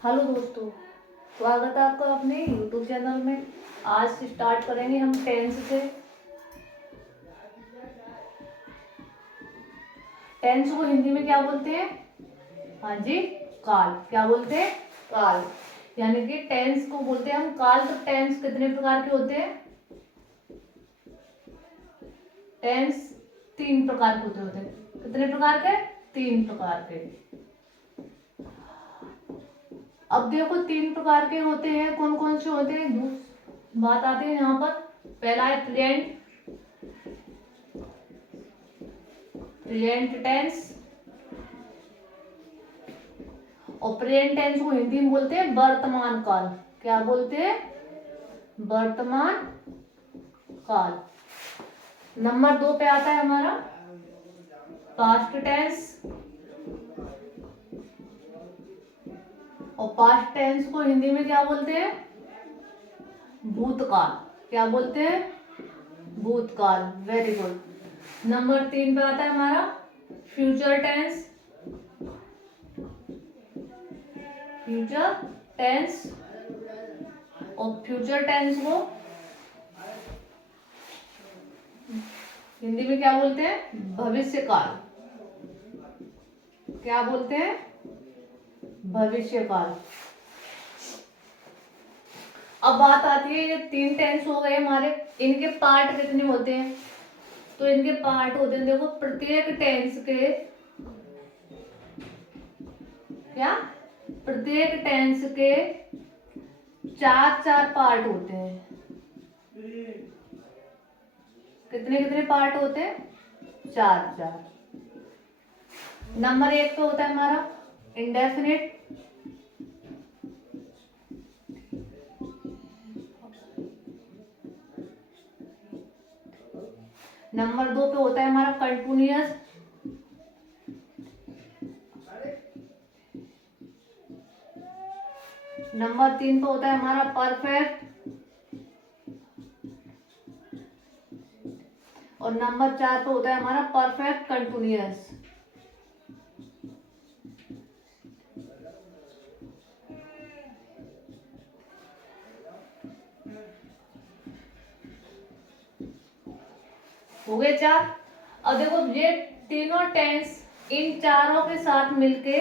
Hello दोस्तों, स्वागत है आपका अपने यूट्यूब चैनल में। आज स्टार्ट करेंगे हम टेंस से। टेंस को हिंदी में क्या बोलते हैं? हाँ जी, काल। क्या बोलते हैं? काल। यानी कि टेंस को बोलते हैं हम काल। तो टेंस कितने प्रकार के होते हैं? टेंस 3 प्रकार के होते हैं। कितने प्रकार के? 3 प्रकार के। अब देखो 3 प्रकार के होते हैं, कौन कौन से होते हैं बात आती है यहाँ पर। पहला है प्रेजेंट। Present tense. और प्रेजेंट टेंस को हिंदी में बोलते हैं वर्तमान काल। क्या बोलते हैं? वर्तमान काल। नंबर 2 पे आता है हमारा पास्ट टेंस। और पास्ट टेंस को हिंदी में क्या बोलते हैं? भूतकाल। क्या बोलते हैं? भूतकाल। Very good. नंबर 3 पे आता है हमारा फ्यूचर टेंस। Future tense. और फ्यूचर टेंस को हिंदी में क्या बोलते हैं? भविष्य काल। क्या बोलते हैं? भविष्य काल। अब बात आती है, ये 3 टेंस हो गए हमारे। इनके पार्ट कितने होते हैं? तो इनके पार्ट होते हैं, देखो प्रत्येक टेंस के क्या, प्रत्येक टेंस के 4 पार्ट होते हैं। कितने कितने पार्ट होते हैं? 4। नंबर 1 पे होता है हमारा इंडेफिनिट। नंबर 2 पे होता है हमारा कंटिन्यूअस। नंबर 3 पे होता है हमारा परफेक्ट। और नंबर 4 पे होता है हमारा परफेक्ट कंटिन्यूअस। हो गए 4। अब देखो ये तीनों टेंस इन चारों के साथ मिलके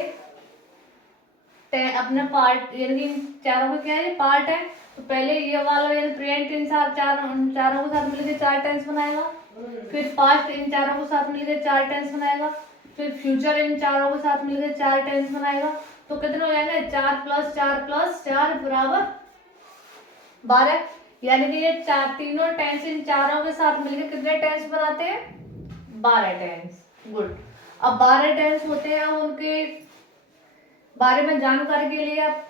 अपने पार्ट, यानी इन चारों का क्या है? पार्ट है। तो पहले ये वाला यानी प्रेजेंट इन चारों के साथ मिलके 4 टेंस बनाएगा। फिर पास्ट इन चारों के साथ मिलके 4 टेंस बनाएगा। फिर फ्यूचर इन चारों के साथ मिलके 4 टेंस बनाएगा। तो कितने हो जाएंगे? 4 + 4 + 4 = 12। यानी कि ये तीनों टेंस इन चारों के साथ मिलके कितने टेंस बनाते हैं? 12 टेंस। गुड। अब 12 टेंस होते हैं, अब उनके बारे में जानकारी के लिए अब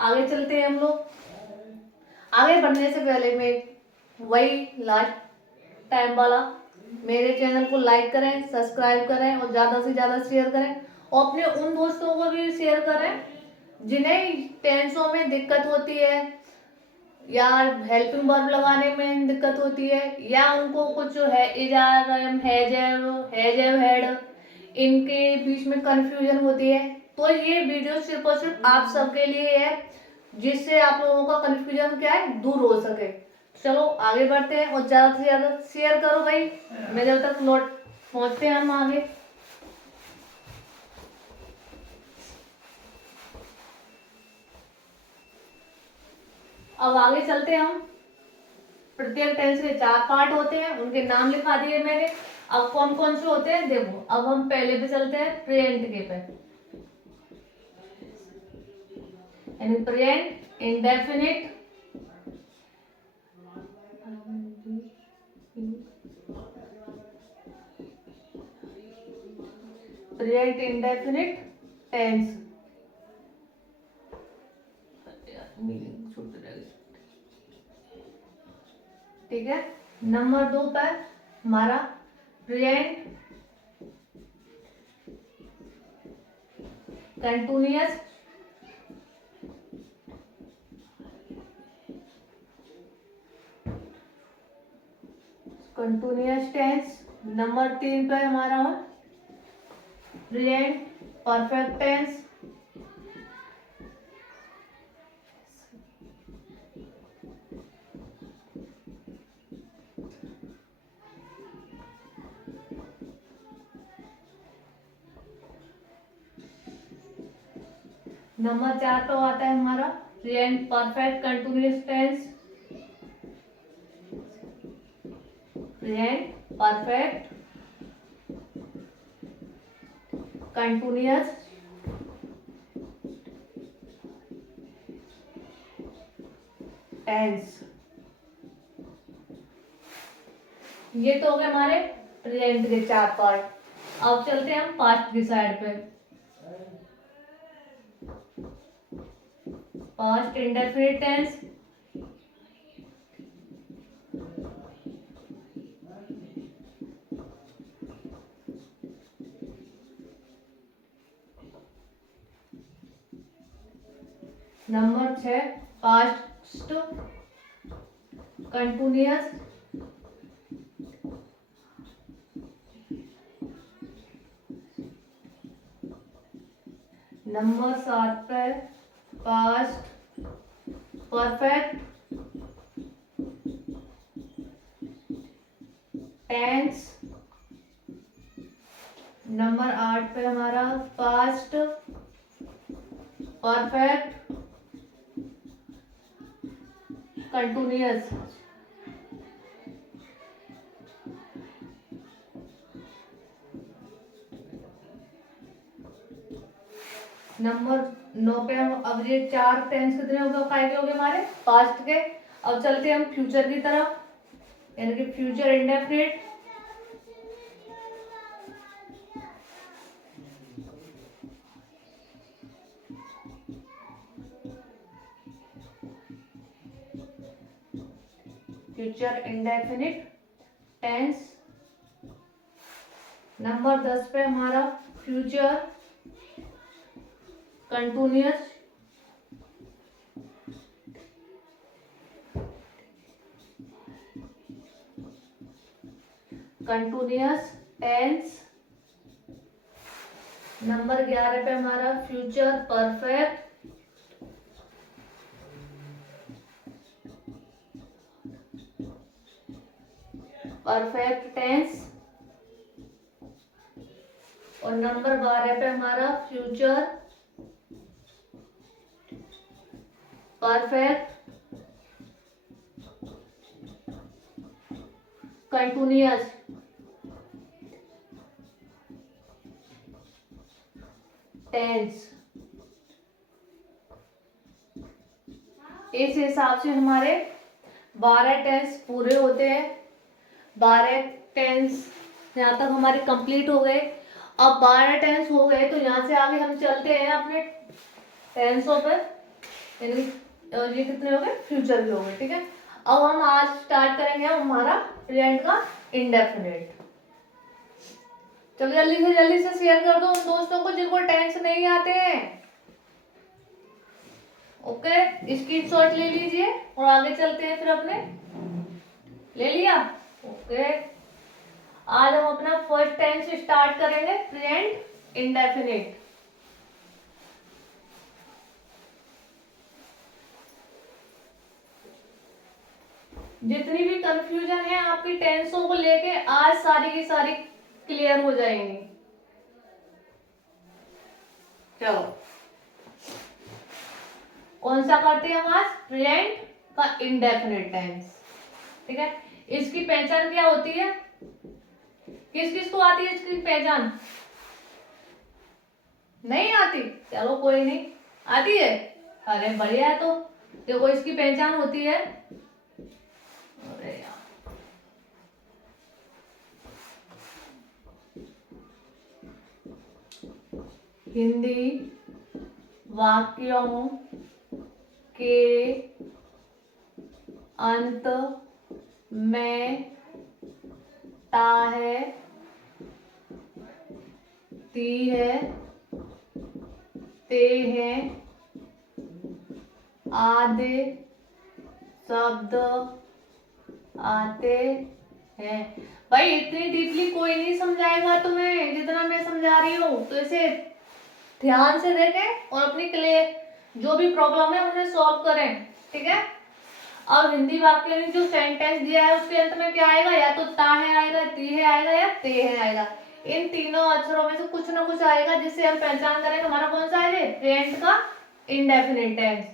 आगे चलते हैं हम लोग। आगे बढ़ने से पहले मैं वही लास्ट टाइम वाला, मेरे चैनल को लाइक करें, सब्सक्राइब करें और ज़्यादा से ज़्यादा शेयर करें। और अपने उन दोस्तों को भी शेयर करें जिन्हें टेंसों में दिक्कत होती है, या हेल्पिंग वर्ब लगाने में दिक्कत होती है, या उनको कुछ है इजार हैज हेड इनके बीच में कंफ्यूजन होती है। तो ये वीडियो सिर्फ और सिर्फ आप सबके लिए है, जिससे आप लोगों का कंफ्यूजन क्या है, दूर हो सके। चलो आगे बढ़ते हैं और ज्यादा से ज्यादा शेयर करो भाई, मैं जब तक नोट पहुंचते हैं हम आगे। अब आगे चलते हैं हम। प्रत्येक टेंस के 4 पार्ट होते हैं, उनके नाम लिखा दिए मैंने। अब कौन कौन से होते हैं देखो। अब हम पहले पे चलते हैं प्रेजेंट के पे, यानी present indefinite. Present indefinite tense. ठीक है। नंबर 2 पर हमारा present continuous. Continuous tense. Number 3 पे हमारा प्रेजेंट परफेक्ट टेंस। नंबर 4 पे आता है हमारा present perfect continuous tense. Present perfect continuous tense. ये तो हो गए हमारे प्रेजेंट के 4 पार्ट। अब चलते हैं हम पास्ट की साइड पे। Past indefinite tense. Number 6 past continuous. Number 7 पे पास्ट परफेक्ट टेंस। नंबर 8 पे हमारा पास्ट परफेक्ट कंटिन्यूअस। नंबर 9 पे हम अब ये 4 टेंस कितने हो गए, काय के हो गए हमारे पास्ट के। अब चलते हैं हम फ्यूचर की तरफ, यानी कि future indefinite. Future indefinite tense. Number 10 पे हमारा future continuous. Continuous tense. Number 11 पे हमारा फ्यूचर परफेक्ट टेंस। और नंबर 12 पे हमारा फ्यूचर परफेक्ट कंटिन्यूअस टेंस। इस हिसाब से हमारे 12 टेंस पूरे होते हैं। 12 टेंस यहाँ तक हमारे कंप्लीट हो गए। अब 12 टेंस हो गए तो यहाँ से आगे हम चलते हैं अपने टेंसों पर, यानी ये कितने हो गए फ्यूचर के हो गए। ठीक है, अब हम आज स्टार्ट करेंगे हमारा प्रेजेंट का इंडेफिनिट। चलो जल्दी से शेयर कर दो उन दोस्तों को जिनको टेंस नहीं आते हैं। ओके, स्क्रीनशॉट ले लीजिए और आगे चलते हैं फिर अपने। ले लिया? ओके, आज हम अपना फर्स्ट टेंस स्टार्ट करेंगे प्रेजेंट इंडेफिनिट। जितनी भी कंफ्यूजन है आपकी टेंसों को लेके आज सारी की सारी क्लियर हो जाएंगी। चलो कौन सा करते हैं हम आज? प्रेजेंट का इंडेफिनिट टेंस। ठीक है, इसकी पहचान क्या होती है? किस किस को आती है इसकी पहचान? नहीं आती? चलो कोई नहीं, आती है? अरे बढ़िया है। तो देखो इसकी पहचान होती है, अरे यार हिंदी वाक्यों के अंत में ता है, ती है, ते हैं आदि शब्द आते हैं। भाई इतनी डीपली कोई नहीं समझाएगा तुम्हें जितना मैं समझा रही हूँ, तो इसे ध्यान से देखें और अपनी क्लियर जो भी प्रॉब्लम है उन्हें सॉल्व करें। ठीक है, अब हिंदी वाक्य में जो सेंटेंस दिया है उसके अंत में क्या आएगा? या तो ता है आएगा, ती है आएगा, या ते है आएगा। इन तीनों अक्षरों में से कुछ ना कुछ आएगा जिससे हम पहचान करेंगे हमारा कौन सा है, प्रेजेंट का इंडेफिनिट टेंस।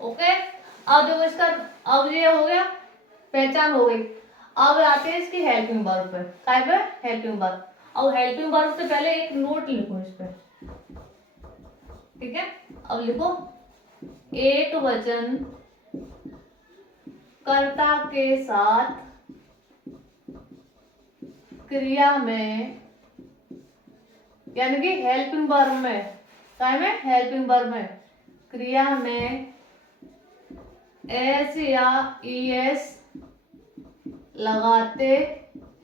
ओके, अब देखो इसका, अब ये हो गया, पहचान हो गई। अब आते हैं इसकी हेल्पिंग वर्ब पे। काय पे? Helping verb. अब हेल्पिंग वर्ब से पहले एक नोट लिखो इस पे, ठीक है। अब लिखो, एक वचन कर्ता के साथ क्रिया में, यानी कि हेल्पिंग वर्ब में, काय में? हेल्पिंग वर्ब में, क्रिया में एस या ईएस लगाते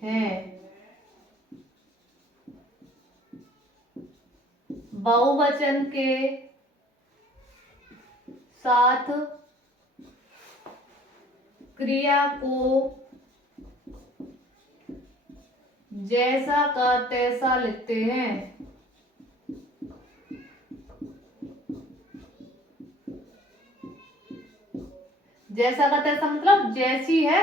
हैं। बहुवचन के साथ क्रिया को जैसा का तैसा लिखते हैं। जैसा का तैसा मतलब जैसी है,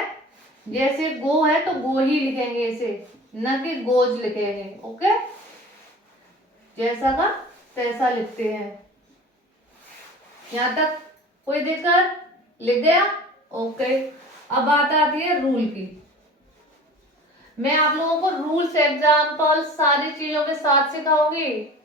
जैसे गो है तो गो ही लिखेंगे इसे, न कि गोज लिखेंगे। ओके, जैसा का तैसा लिखते हैं। यहां तक कोई दिक्कत? लिख गया? ओके, अब बात आती है रूल की। मैं आप लोगों को रूल्स, एग्जाम्पल सारी चीजों के साथ सिखाऊंगी।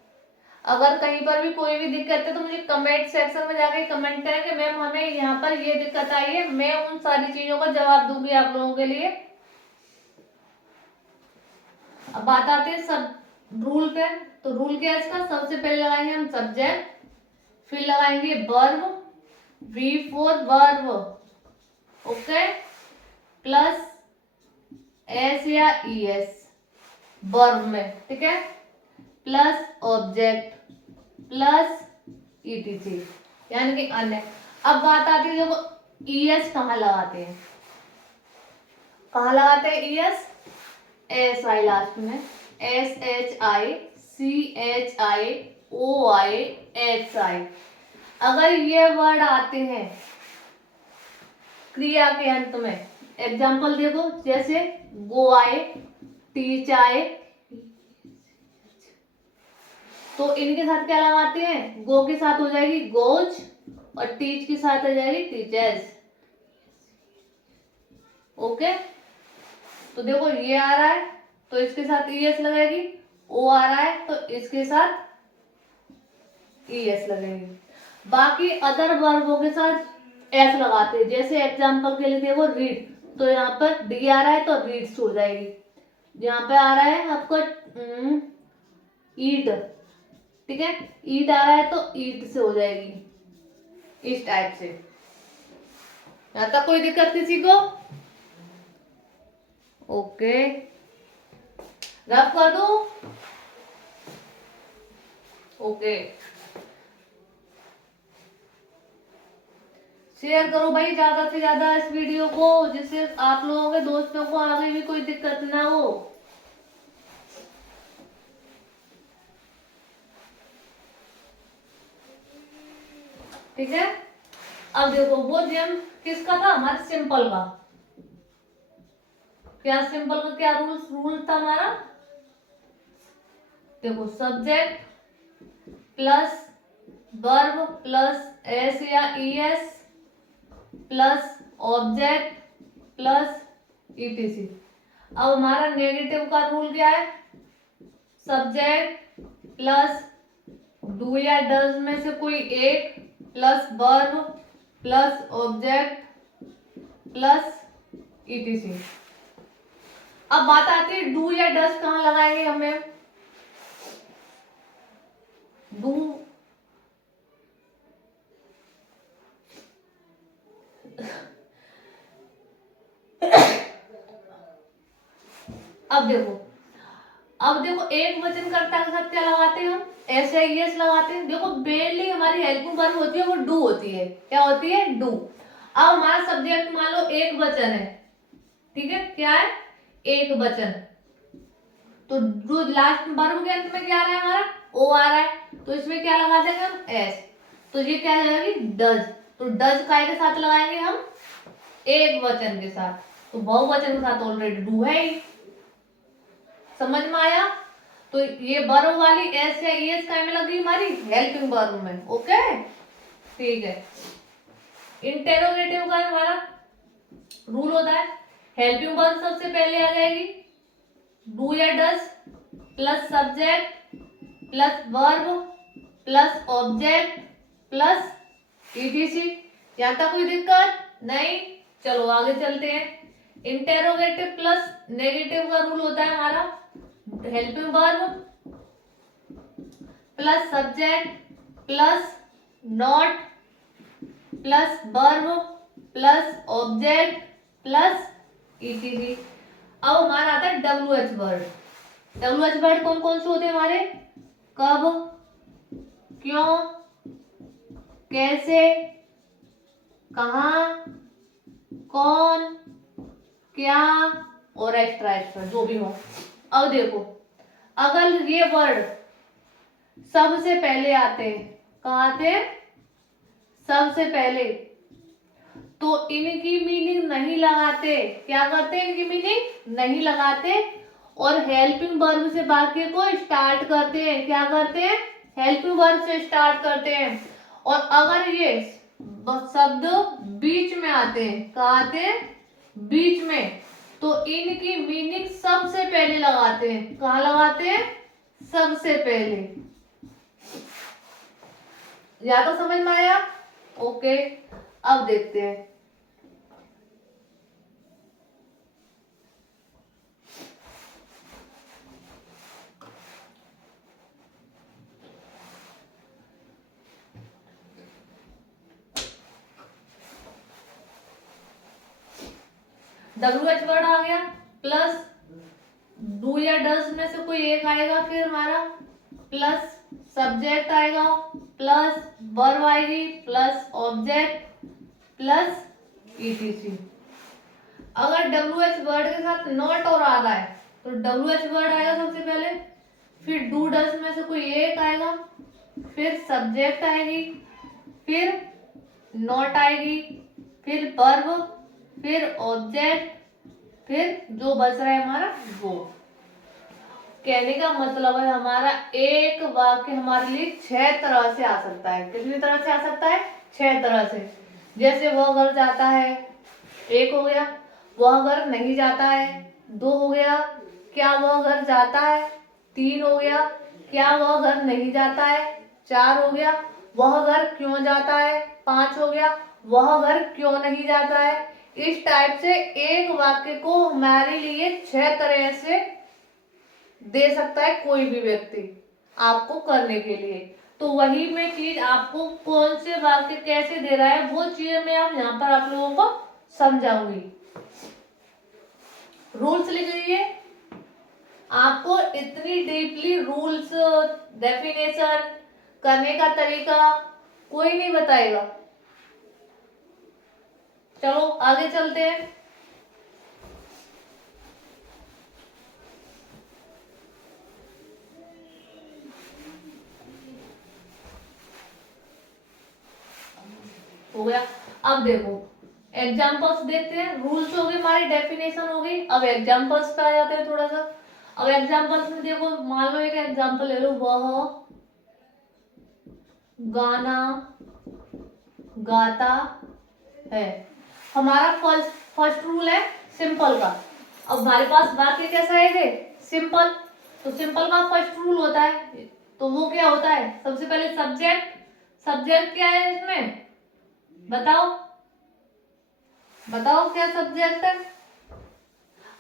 अगर कहीं पर भी कोई भी दिक्कत है तो मुझे कमेंट सेक्शन में जाके कमेंट करें कि मैम हमें यहाँ पर ये दिक्कत आई है, मैं उन सारी चीजों का जवाब दूंगी आप लोगों के लिए। अब बात आती है सब रूल पे। तो रूल क्या है इसका? सबसे पहले लगाएंगे हम सब्जेक्ट, फिर लगाएंगे verb, V for verb, okay, plus S या ईएस वर्ब में, ठीक है, प्लस ऑब्जेक्ट, प्लस ईटीसी, यानी कि अन्य। अब बात आती है देखो ईएस कहाँ लगाते हैं, कहाँ लगाते हैं ईएस? एस आई लास्ट में, S H I C H I O I H I. अगर ये वर्ड आते हैं क्रिया के अंत में, एग्जाम्पल देखो, जैसे गो आए, टीच आए, तो इनके साथ क्या लगाते हैं? गो के साथ हो जाएगी गोज और टीच के साथ हो जाएगी टीचर्स। ओके, तो देखो ये आ रहा है तो इसके साथ ईएस लगेगी, ओ आ रहा है तो इसके साथ ईएस लगेगी। बाकी अदर वर्बों के साथ एस लगाते हैं। जैसे एग्जांपल के लिए देखो रीड, तो यहाँ पर डी आ रहा है तो रीड्स हो जाएगी। यहाँ पे आ रहा है आपको ईट, ठीक है, ईट आ रहा है तो ईट से हो जाएगी, इस टाइप से। यहाँ तक कोई दिक्कत किसी को? ओके, रफ कर दो। ओके, शेयर करो भाई ज्यादा से ज्यादा इस वीडियो को, जिससे आप लोगों के दोस्तों को आगे भी कोई दिक्कत ना हो। ठीक है, अब देखो वो नियम किसका था? हमारे सिंपल का। क्या सिंपल का क्या रूल था हमारा? देखो subject plus verb plus S या ES plus object plus ETC. अब हमारा नेगेटिव का रूल क्या है? सब्जेक्ट प्लस डू या डज में से कोई एक plus verb plus object plus ETC. अब बात आती है डू या डज कहाँ लगाएंगे हमें? डू अब देखो एक वचन कर्ता के साथ क्या लगाते हैं हम? एस या ईएस लगाते हैं। देखो मेनली हमारी हेल्पिंग वर्ब होती है वो डू होती है। क्या होती है? डू। अब हमारा सब्जेक्ट मान लो एक वचन है, ठीक है, क्या है? एक वचन। तो जो लास्ट वर्ब के अंत में क्या आ रहा है हमारा? ओ आ रहा है, तो इसमें क्या लगा देंगे हम? एस। तो ये क्या जाएगी? डज। तो डज काय के साथ लगाएंगे हम? एक वचन के साथ। तो बहुवचन के साथ ऑलरेडी डू है ही। समझ में आया? तो तो ये वर्ब वाली एस या ईएस काय में लग गई हमारी हेल्पिंग वर्ब में। ओके ठीक है। इंटेरोगेटिव का हमारा रूल होता है हेल्पिंग वर्ब सबसे पहले आ जाएगी, डू या does plus subject plus verb plus object plus ETC. यहाँ तक कोई दिक्कत नहीं? चलो आगे चलते हैं। इंटेरोगेटिव प्लस नेगेटिव का रूल होता है हमारा helping verb plus subject plus not plus verb plus object plus ETC. अब हमारा आता है WH वर्ड। WH वर्ड कौन कौन से होते हैं हमारे? कब, क्यों, कैसे, कहाँ, कौन, क्या और एक्स्ट्रा एक्स्ट्रा जो भी हो। अब देखो अगर ये वर्ड सबसे पहले आते हैं, कहाँ आते हैं? सबसे पहले, तो इनकी मीनिंग नहीं लगाते। क्या करते हैं? इनकी मीनिंग नहीं लगाते और हेल्पिंग वर्ब से वाक्य को स्टार्ट करते हैं। क्या करते हैं? हेल्पिंग वर्ब से स्टार्ट करते हैं। और अगर ये शब्द बीच में आते हैं, कहाँ आते हैं? बीच में, तो इनकी मीनिंग सबसे पहले लगाते हैं। कहाँ लगाते हैं? सबसे पहले। या तो समझ में आया? ओके अब देखते हैं। WH वर्ड आ गया प्लस डू या डस में से कोई एक आएगा, फिर हमारा प्लस सब्जेक्ट आएगा प्लस वर्ब आएगी प्लस ऑब्जेक्ट प्लस ईटीसी। अगर WH वर्ड के साथ नॉट और आ रहा है तो WH वर्ड आएगा सबसे पहले, फिर डू डस में से कोई एक आएगा, फिर सब्जेक्ट आएगी, फिर नॉट आएगी, फिर वर्ब, फिर ऑब्जेक्ट, फिर जो बच रहा है हमारा वो। कहने का मतलब है हमारा एक वाक्य हमारे लिए 6 तरह से आ सकता है। कितनी तरह से आ सकता है? 6 तरह से। जैसे वह घर जाता है, एक हो गया। वह घर नहीं जाता है, 2 हो गया। क्या वह घर जाता है, 3 हो गया। क्या वह घर नहीं जाता है, 4 हो गया। वह घर क्यों जाता है, 5 हो गया। वह घर क्यों नहीं जाता है। इस टाइप से एक वाक्य को हमारे लिए 6 तरह से दे सकता है कोई भी व्यक्ति आपको करने के लिए। तो वही मैं चीज आपको कौन से वाक्य कैसे दे रहा है वो चीज मैं आप यहाँ पर आप लोगों को समझाऊंगी। रूल्स लिख लीजिए। आपको इतनी डीपली रूल्स डेफिनेशन करने का तरीका कोई नहीं बताएगा। चलो आगे चलते हैं। हो गया। अब देखो एग्जाम्पल्स देखते हैं। रूल्स हो गए हमारी, डेफिनेशन हो गई। अब एग्जाम्पल्स पे आ जाते हैं थोड़ा सा। अब एग्जाम्पल्स में देखो, मान लो एक एग्जाम्पल ले लो, वह गाना गाता है। हमारा फर्स्ट रूल है सिंपल का। अब हमारे पास वाक्य कैसा है? सिंपल। तो सिंपल का फर्स्ट रूल होता है, तो वो क्या होता है? सबसे पहले सब्जेक्ट। सब्जेक्ट क्या है इसमें? बताओ बताओ क्या सब्जेक्ट है?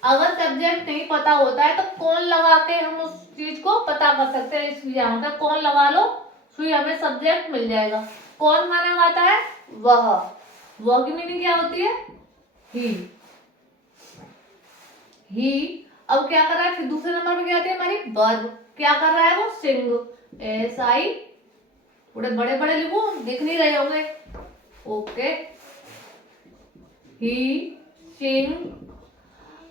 अगर सब्जेक्ट नहीं पता होता है तो कौन लगा के हम उस चीज को पता कर सकते हैं। इसलिए यहाँ पे कौन लगा लो, फिर हमें सब्जेक्ट मिल जाएगा। कौन गाना गाता है? वह की मीनिंग क्या होती है? ही। ही अब क्या कर रहा है? फिर दूसरे नंबर पे क्या आती है हमारी? वर्ब। क्या कर रहा है वो? सिंग। SI। थोड़े बड़े बड़े लिखो, दिख नहीं रहे होंगे। ओके, ही सिंग।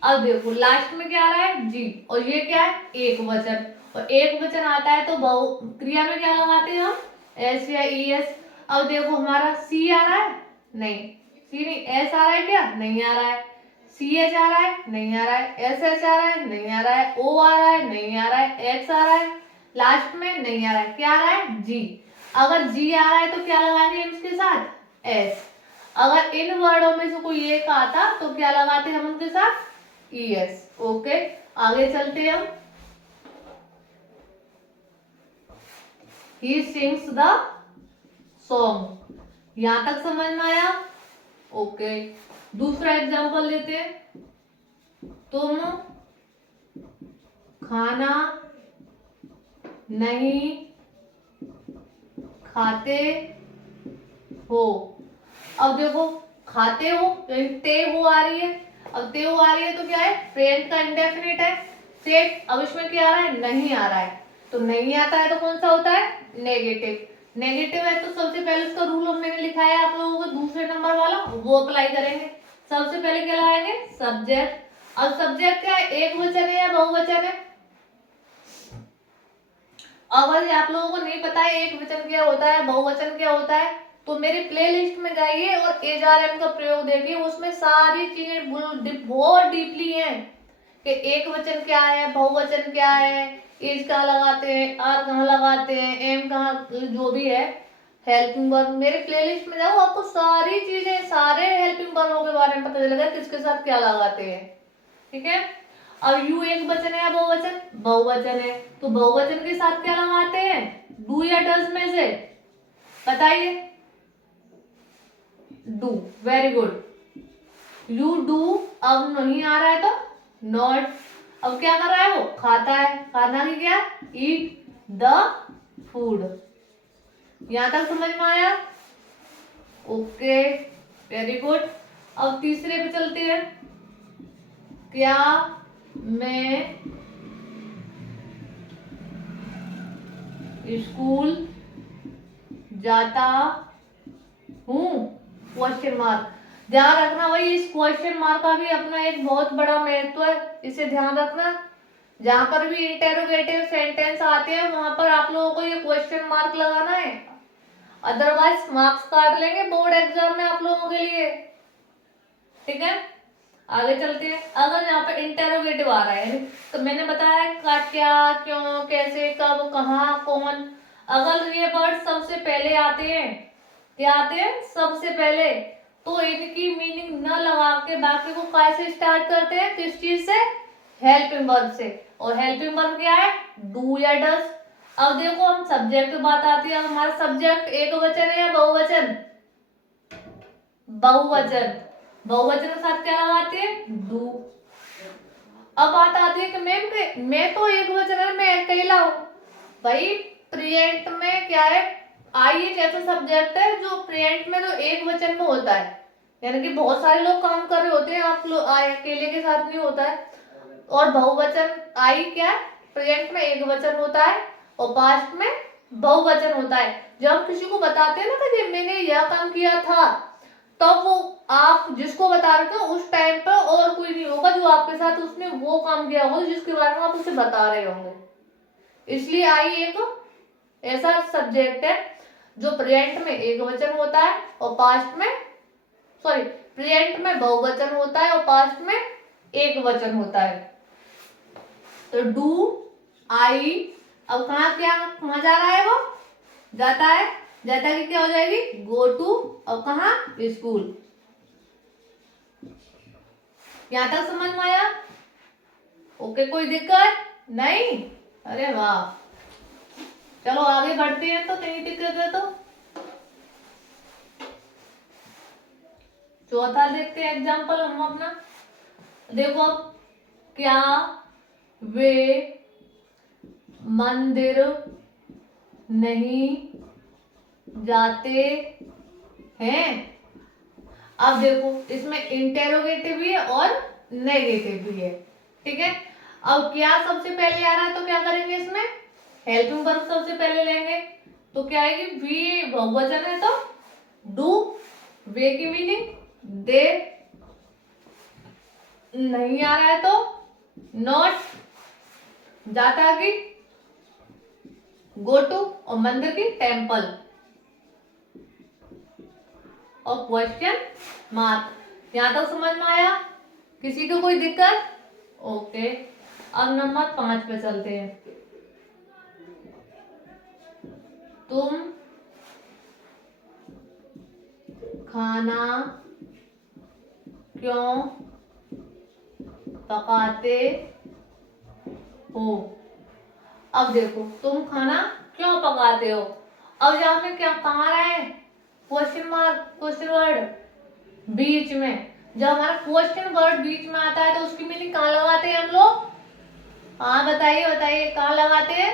अब देखो लास्ट में क्या आ रहा है? जी। और ये क्या है? एक वचन। और एक वचन आता है तो बहु क्रिया में क्या लगाते हैं हम? S या ES। अब देखो हमारा सी आ रहा है? नहीं। सी नहीं, S आ रहा है क्या? नहीं आ रहा है। CH आ रहा है, नहीं आ रहा है, SH आ रहा है, नहीं आ रहा है, O आ रहा है, नहीं आ रहा है, X आ रहा है, लास्ट में नहीं आ रहा है, क्या आ रहा है, G। अगर G आ रहा है तो क्या लगाएंगे इसके साथ, S। अगर इन वर्डों में से कोई एक आता तो क्या लगाते हम उनके साथ, ES। ओके, आगे चलते हैं हम। He sings the song, यहां तक समझ में आया। ओके, दूसरा एग्जांपल लेते हैं। तुम खाना नहीं खाते हो। अब देखो, खाते हो ते हो आ रही है। अब ते हो आ रही है तो क्या है, प्रेजेंट का इंडेफिनिट है। सेट, अब इसमें क्या आ रहा है, नहीं आ रहा है। तो नहीं आता है तो कौन सा होता है, नेगेटिव। नेगेटिव है तो सबसे पहले उसका रूल मैंने लिखा है आप लोगों को, दूसरे नंबर वाला, वो अप्लाई करेंगे। सबसे पहले क्या लगाएंगे, सब्जेक्ट। अब सब्जेक्ट क्या है, एक वचन है या बहुवचन है। अगर आप लोगों को नहीं पता है एक वचन क्या होता है, बहुवचन क्या होता है, तो मेरी प्लेलिस्ट में जाइए और HRM का प्रयोग देखिए, उसमें सारी चीजें बहुत डीपली हैं कि एक वचन क्या है, बहुवचन क्या है, इज कहाँ लगाते हैं, आर कहाँ लगाते हैं, एम कहाँ, जो भी है हेल्पिंग वर्ब। मेरे प्लेलिस्ट में जाओ, आपको सारी चीजें, सारे हेल्पिंग वर्बों के बारे में पता चलेगा किसके साथ क्या लगाते हैं। ठीक है, अब यू एक वचन है या बहुवचन, बहुवचन है, तो बहुवचन के साथ क्या लगाते हैं, डू या डज में से बताइए, do. Very good, you do. अब नहीं आ रहा है तो नॉट। अब क्या कर रहा है, वो खाता है, खाना की क्या, ईट द फूड। यहां तक समझ में आया। Okay, very good. अब तीसरे पे चलते हैं। क्या मैं स्कूल जाता हूँ, क्वेश्चन मार्क। ध्यान रखना भाई, इस क्वेश्चन मार्क का भी अपना एक बहुत बड़ा महत्व है, इसे ध्यान रखना। जहां पर भी इंटेरोगेटिव सेंटेंस आते हैं वहां पर आप लोगों को ये क्वेश्चन मार्क लगाना है, अदरवाइज मार्क्स काट लेंगे बोर्ड एग्जाम में आप लोगों के लिए। ठीक है, आगे चलते हैं। अगर यहाँ पे इंटेरोगेटिव आ रहा है तो मैंने बताया का, क्या, क्यों, कैसे, कब, कहाँ, कौन। अगर ये वर्ड सबसे पहले आते हैं, क्या आते हैं सबसे पहले, तो इनकी मीनिंग न लगा के बाकी को कैसे स्टार्ट करते हैं, किस चीज से, हेल्पिंग वर्ब से। और हेल्पिंग वर्ब क्या है, डू या डज। अब देखो, हम सब्जेक्ट पे बात आती है। अब हमारा सब्जेक्ट एक वचन है या बहुवचन, बहुवचन। बहुवचन के साथ क्या लगाते हैं, डू। अब बात आती है कि मैम के मैं तो एक वचन है, मैं अकेला हूं। भाई प्रेजेंट में क्या है, आई एक ऐसा सब्जेक्ट है जो प्रेजेंट में तो एक वचन में होता है, यानी कि बहुत सारे लोग काम कर रहे होते हैं, आप लोग अकेले के साथ नहीं होता है। और बहुवचन आई क्या है, प्रेजेंट में एक वचन होता है और पास्ट में बहुवचन होता है। जब हम किसी को बताते हैं ना कि मैंने यह काम किया था, तब वो आप जिसको बता रहे थे उस टाइम पर और कोई नहीं होगा जो आपके साथ उसने वो काम किया होगा जिसके बारे में आप उसे बता रहे होंगे। इसलिए आई एक ऐसा सब्जेक्ट है जो प्रेजेंट में एक वचन होता है और पास्ट में, सॉरी, प्रेजेंट में बहुवचन होता है और पास्ट में एक वचन होता है। तो डू, आई, अब कहाँ क्या कहाँ जा रहा है, वो जाता है, जाता कि क्या हो जाएगी, गो टू। अब कहाँ, स्कूल। यहां तक समझ में आया। ओके, कोई दिक्कत नहीं, अरे वाह। चलो आगे बढ़ते हैं, तो कहीं दिक्कत है तो चौथा देखते हैं एग्जाम्पल हम अपना। देखो, क्या वे मंदिर नहीं जाते हैं। अब देखो, इसमें इंटेरोगेटिव भी है और नेगेटिव भी है। ठीक है, अब क्या सबसे पहले आ रहा है तो क्या करेंगे, इसमें हेल्पिंग वर्ब सबसे पहले लेंगे। तो क्या आएगी, वी बहुवचन है तो डू, वे की मीनिंग दे, नहीं आ रहा है तो नॉट, जाता की गो टू, और मंदिर की टेम्पल, और क्वेश्चन मार्क। यहां तक समझ में आया किसी को कोई दिक्कत? ओके, अब नंबर 5 पे चलते हैं। तुम खाना क्यों पकाते हो? अब देखो, तुम खाना क्यों पकाते हो, अब यहाँ पे क्या कहाँ रहा है? क्वेश्चन मार्क, क्वेश्चन वर्ड बीच में। जब हमारा क्वेश्चन वर्ड बीच में आता है तो उसकी मीनिंग कहाँ लगाते हैं हम लोग? हाँ बताइए बताइए, कहाँ लगाते हैं?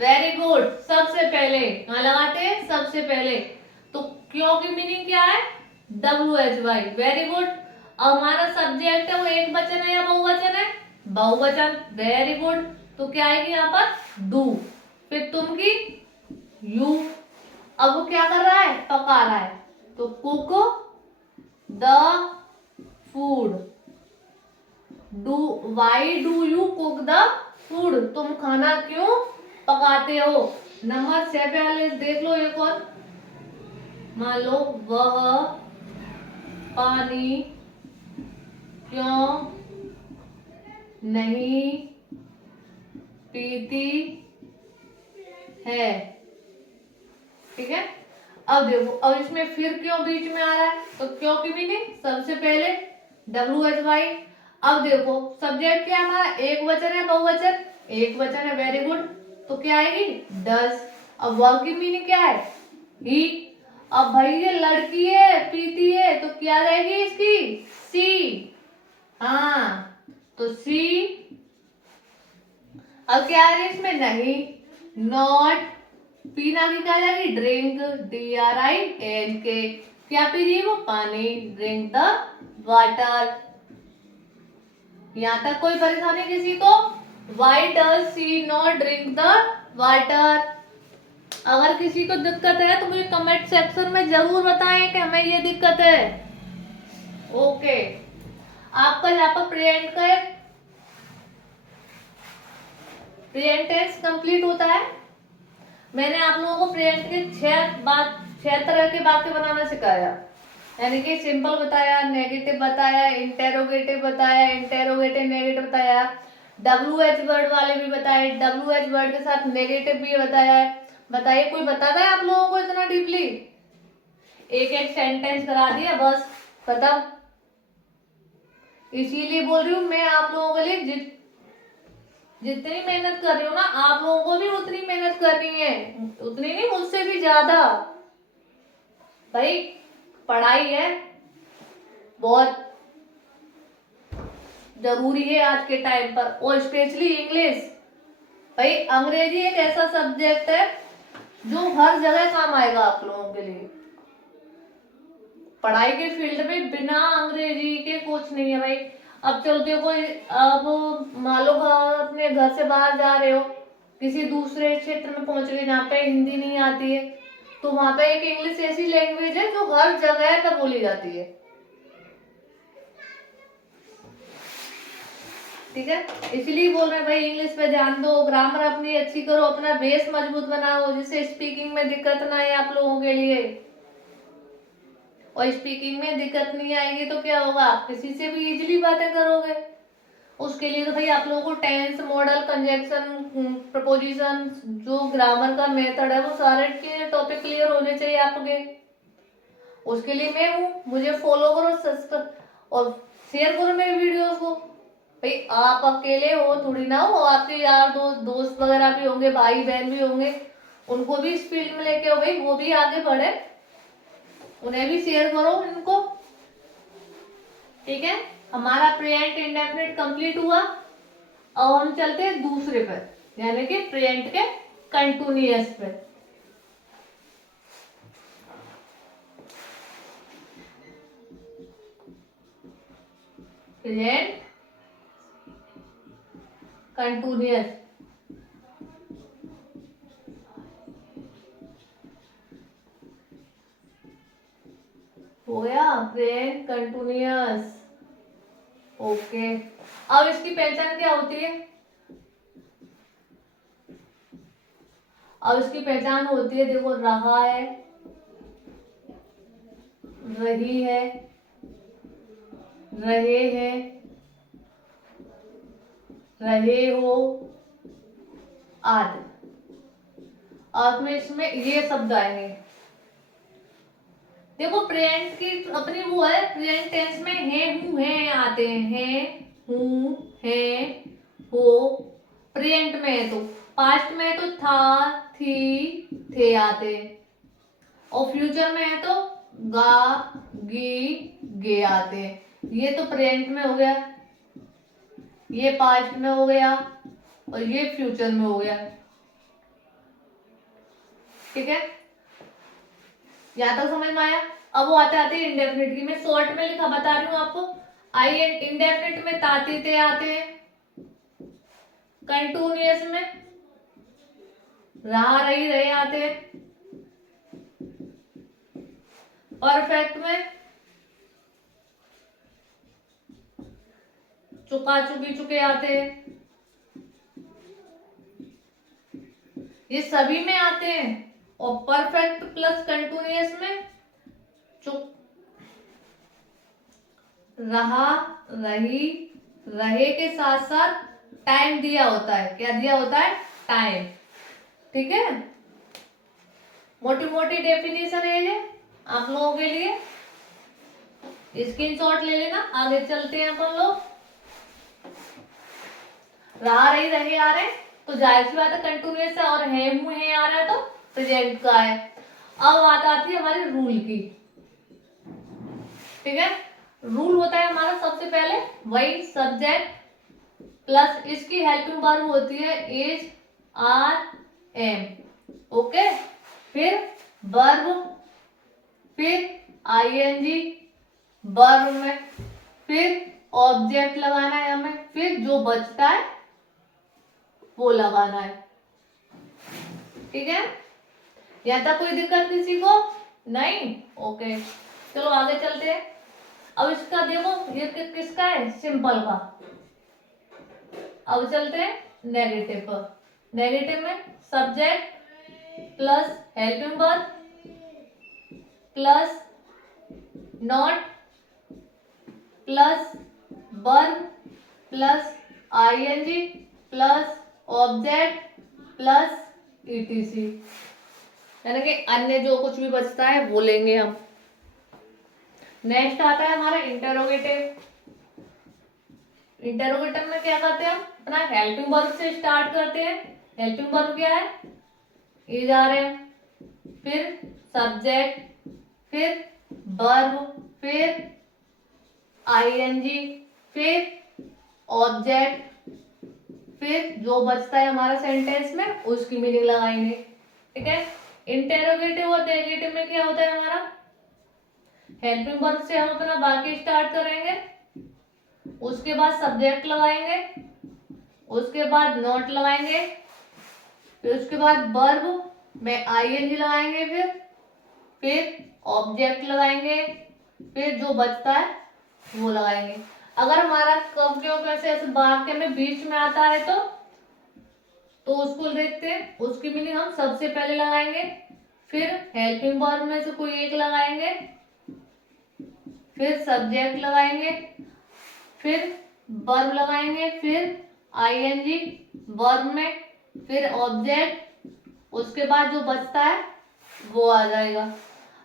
वेरी गुड, सबसे पहले कहाँ लगाते हैं? सबसे पहले। तो क्यों की मीनिंग क्या है? WHY। Very good. अब हमारा सब्जेक्ट है वो एक वचन है या बहुवचन है? बहुवचन। Very good. तो क्या आएगी यहाँ पर? डू। फिर तुम की यू। अब वो क्या कर रहा है? पका रहा है, तो cook the food. Why do you cook the food? तुम खाना क्यों पकाते हो? नंबर 6 पे वाले देख लो एक और। मान लो वह पानी क्यों नहीं पीती है? ठीक है, अब देखो, अब इसमें फिर क्यों बीच में आ रहा है? तो क्यों की मीनिंग सबसे पहले WHY। अब देखो, सब्जेक्ट क्या है हमारा? एक वचन है बहुवचन? एक वचन है। Very good. तो क्या आएगी? डज। अब वर्ब की मीनिंग क्या है? ही। अब भाई ये लड़की है, पीती है, तो क्या रहेगी इसकी? सी। हाँ, तो सी। अब क्या है इसमें? नहीं, नॉट। पीना की क्या जाएगी? Drink, DRINK। क्या पी रही है वो? पानी, ड्रिंक द वाटर। यहां तक कोई परेशानी किसी को? Why does she not drink the water? अगर किसी को दिक्कत है तो मुझे कमेंट सेक्शन में जरूर बताएं कि हमें ये दिक्कत है। ओके, आपका यहाँ पर प्रेजेंट टेंस कंप्लीट होता है। मैंने आप लोगों को प्रेजेंट के 6 तरह के वाक्य बनाना सिखाया, यानी कि सिंपल बताया, नेगेटिव बताया, इंटेरोगेटिव बताया, इंटेरोगेटिव नेगेटिव बताया, WH वर्ड वाले भी बताए, WH वर्ड के साथ नेगेटिव भी बताया है। बताइए, कोई बताता है आप लोगों को इतना डीपली? एक एक सेंटेंस करा दिया बस खत्म। इसीलिए बोल रही हूँ मैं आप लोगों के लिए जितनी मेहनत कर रही हूँ ना, आप लोगों को भी उतनी मेहनत करनी है। उतनी नहीं, मुझसे भी ज्यादा। भाई पढ़ाई है बहुत जरूरी है आज के टाइम पर, और स्पेशली इंग्लिश। भाई अंग्रेजी एक ऐसा सब्जेक्ट है जो हर जगह काम आएगा आप लोगों के लिए। पढ़ाई के फील्ड में बिना अंग्रेजी के कुछ नहीं है भाई। अब चलो देखो, अब मान लो अपने घर से बाहर जा रहे हो, किसी दूसरे क्षेत्र में पहुंच गए जहाँ पे हिंदी नहीं आती है, तो वहां पे एक इंग्लिश ऐसी लैंग्वेज है जो हर जगह पर बोली जाती है। ठीक है, इसलिए बोल रहे हैं भाई इंग्लिश पे ध्यान दो, ग्रामर अपनी अच्छी करो, अपना बेस मजबूत बनाओ, जिससे स्पीकिंग में दिक्कत ना आए आप लोगों के लिए। और स्पीकिंग में दिक्कत नहीं आएगी तो क्या होगा? आप किसी से भी इजीली बातें करोगे। उसके लिए तो भाई आप लोगों को टेंस, मॉडल, कंजक्शन, प्रपोजिशन, जो ग्रामर का मेथड है वो सारे के टॉपिक क्लियर होने चाहिए आपके। उसके लिए मैं हूँ, मुझे फॉलो करो, सब्सक्राइब और शेयर करो मेरे वीडियोस को। भाई आप अकेले हो थोड़ी ना हो, आपके यार दोस्त वगैरह भी होंगे, भाई बहन भी होंगे, उनको भी इस फील्ड में लेके आओ भाई, वो भी आगे बढ़े, उन्हें भी शेयर करो इनको। ठीक है, हमारा प्रेजेंट इंडेफिनिट कंप्लीट हुआ। अब हम चलते हैं दूसरे पर, यानी कि प्रेजेंट के कंटिन्यूअस पे। प्रेजेंट कंटिन्यूअस हो गया, प्रेजेंट कंटिन्यूअस। ओके, अब इसकी पहचान क्या होती है? अब इसकी पहचान होती है, देखो, रहा है, रही है, रहे हैं, रहे हो आदि। अब में इसमें ये शब्द आएंगे। देखो प्रेजेंट की अपनी वो है, प्रेजेंट टेंस में है हूँ है आते हैं, हूँ है हो। प्रेजेंट में है तो, पास्ट में है तो था थी थे आते हैं, और फ्यूचर में है तो गा गी गे आते हैं। ये तो प्रेजेंट में हो गया, ये पास्ट में हो गया, और ये फ्यूचर में हो गया। ठीक है, यहां तक समझ में आया। अब वो आते आते इंडेफिनिट की, मैं शॉर्ट में लिखा बता रही हूँ आपको। आइए, इंडेफिनिट में ताते ते आते हैं, कंटिन्यूअस में रहा रही रहे आते हैं, परफेक्ट में चुका चुकी चुके आते हैं, ये सभी में आते हैं। और परफेक्ट प्लस कंटिन्यूअस में चुक रहा रही रहे के साथ साथ टाइम दिया होता है। क्या दिया होता है? टाइम। ठीक है, मोटी मोटी डेफिनेशन है ये आप लोगों के लिए, स्क्रीनशॉट ले लेना। आगे चलते हैं अपन लोग। रहा रही रहे आ रहे तो जाहिर सी बात है कंटिन्यूअस है, और है हूं है आ रहा है तो प्रेजेंट का है। अब बात आती है हमारी रूल की। ठीक है, रूल होता है हमारा सबसे पहले वही सब्जेक्ट प्लस इसकी हेल्पिंग वर्ब होती है इज आर एम। ओके, फिर वर्ब, फिर आईएनजी वर्ब में, फिर ऑब्जेक्ट लगाना है हमें, फिर जो बचता है वो लगाना है। ठीक है, यहां तक कोई दिक्कत किसी को नहीं? ओके, चलो आगे चलते हैं। अब इसका देखो ये किसका है? सिंपल का। अब चलते हैं नेगेटिव पर। नेगेटिव में subject plus helping verb plus not plus verb plus ING plus object plus ETC, यानी कि अन्य जो कुछ भी बचता है वो लेंगे हम। नेक्स्ट आता है हमारा इंटरोगेटिव। इंटरोगेटिव में क्या करते हैं हम? अपना हेल्पिंग वर्ब से स्टार्ट करते हैं। हेल्पिंग वर्ब क्या है? इज आर एम, फिर सब्जेक्ट, फिर वर्ब, फिर आईएनजी, फिर ऑब्जेक्ट, फिर जो बचता है हमारा सेंटेंस में उसकी मीनिंग लगाएंगे। ठीक है, इंटेरोगेटिव और नेगेटिव में क्या होता है हमारा? हेल्पिंग वर्ब से हम अपना वाक्य स्टार्ट करेंगे, उसके बाद सब्जेक्ट लगाएंगे, उसके बाद नॉट लगाएंगे, फिर उसके बाद वर्ब में आईएनजी लगाएंगे, फिर ऑब्जेक्ट लगाएंगे, फिर जो बचता है वो लगाएंगे। अगर हमारा कब्जों कैसे ऐसे वाक्य में बीच में आता है तो उसको देखते हैं, उसकी मीनिंग हम सबसे पहले लगाएंगे, फिर हेल्पिंग वर्ब में से कोई एक लगाएंगे, फिर सब्जेक्ट लगाएंगे, फिर वर्ब लगाएंगे, फिर आईएनजी वर्ब में, फिर ऑब्जेक्ट, उसके बाद जो बचता है वो आ जाएगा।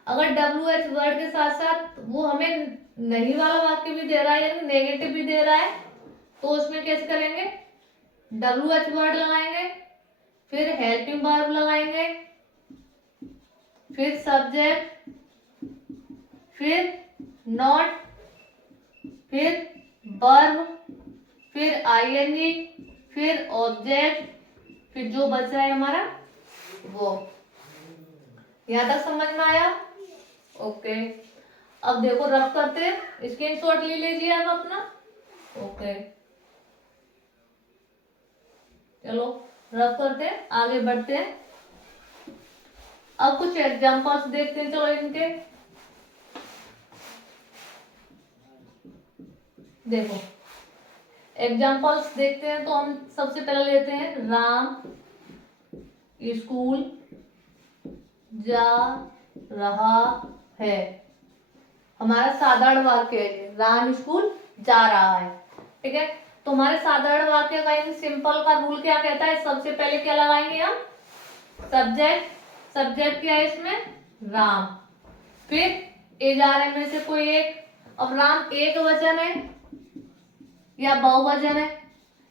अगर WH वर्ड के साथ साथ वो हमें नहीं वाला वाक्य भी दे रहा है यानी नेगेटिव भी दे रहा है तो उसमें कैसे करेंगे? WH वर्ड लगाएंगे, फिर हेल्पिंग वर्ब लगाएंगे, फिर सब्जेक्ट, फिर नॉट, फिर वर्ब, फिर आईएनजी, फिर ऑब्जेक्ट, फिर जो बच रहा है हमारा वो। यहां तक समझ में आया? ओके, अब देखो रफ करते हैं, स्क्रीनशॉट ले लीजिए आप अपना। ओके, चलो रफ करते हैं, आगे बढ़ते हैं। अब कुछ एग्जांपल्स देखते हैं, चलो इनके। देखो एग्जांपल्स देखते हैं तो हम सबसे पहले लेते हैं राम स्कूल जा रहा है। हमारा साधारण वाक्य है, राम स्कूल जा रहा है। ठीक है, तो हमारे साधारण वाक्य का सिंपल का रूल क्या कहता है, सबसे पहले क्या लगाएंगे हम, सब्जेक्ट। सब्जेक्ट क्या है इसमें, राम। फिर इजारे में से कोई एक। अब राम एक वचन है या बहुवचन है,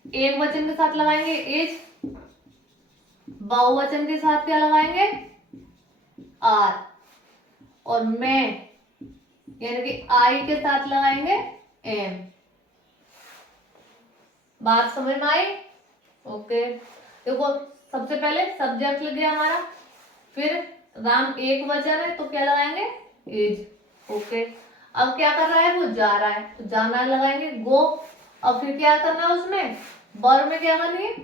एक वचन के साथ लगाएंगे इज, बहुवचन के साथ क्या लगाएंगे, आर, और मैं यानी कि आई के साथ लगाएंगे एम। बात समझ में आई? ओके, देखो सबसे पहले सब्जेक्ट लग गया हमारा, फिर राम एक वचन है तो क्या लगाएंगे, इज। ओके, अब क्या कर रहा है, वो जा रहा है तो जाना लगाएंगे गो। अब फिर क्या करना है उसमें, वर्ब में क्या करनी है,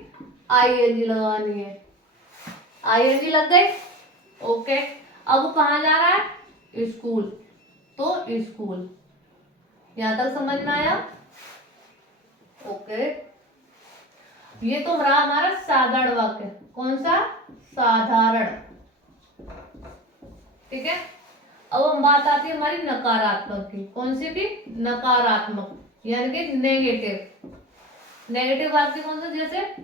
आईएनजी लगानी है। आईएनजी लग गई। ओके, अब वो कहाँ जा रहा है, स्कूल, तो स्कूल। यहां तक समझ में आया? ओके, ये तो रहा हमारा साधारण वाक्य। कौन सा, साधारण। ठीक है, अब हम बात आती है हमारी नकारात्मक की। कौन सी की, नकारात्मक, यानी कि नेगेटिव। नेगेटिव वाक्य कौन सा, जैसे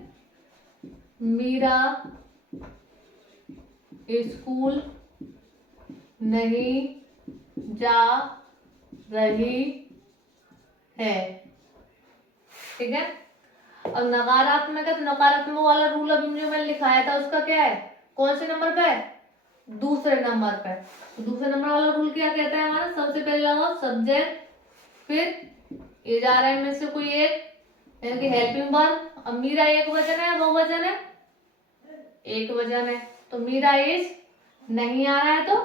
मीरा स्कूल नहीं जा रही है। ठीक है, अब नकारात्मक है तो नकारात्मक वाला रूल अभी जो मैंने लिखाया था उसका क्या है, कौन से नंबर पे है, दूसरे नंबर पे। तो दूसरे नंबर वाला रूल क्या कहता है हमारा, सबसे पहले लगाओ सब्जेक्ट, फिर इजारे में से कोई एक यानी कि हेल्पिंग वर्ब। अब मीरा एक वचन है, बहुवचन है, एक वचन है, तो मीरा इज, नहीं आ रहा है तो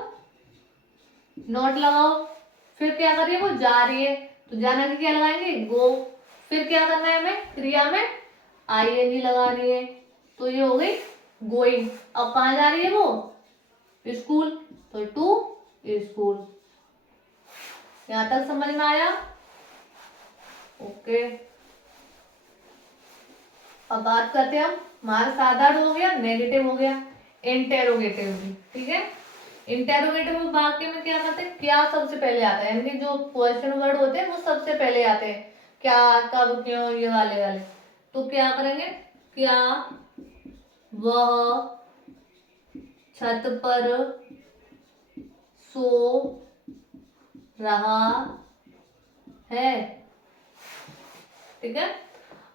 नोट लगाओ। फिर क्या कर रही है, वो जा रही है तो जाना की क्या लगाएंगे, गो। फिर क्या करना है हमें, क्रिया में आईएनजी लगानी है, तो ये हो गई गोइंग। अब कहाँ जा रही है वो, स्कूल, तो टू स्कूल। यहां तक समझ में आया? ओके, अब बात करते हैं हम, हमारा साधारण हो गया, नेगेटिव हो गया, इंटेरोगेटिव भी। ठीक है, इंटेरोगेटिव वाक्य में क्या करते हैं, क्या सबसे पहले आता है, यानी जो क्वेश्चन वर्ड होते हैं वो सबसे पहले आते हैं, क्या, कब, क्यों, ये वाले वाले। तो क्या करेंगे, क्या वह छत पर सो रहा है। ठीक है,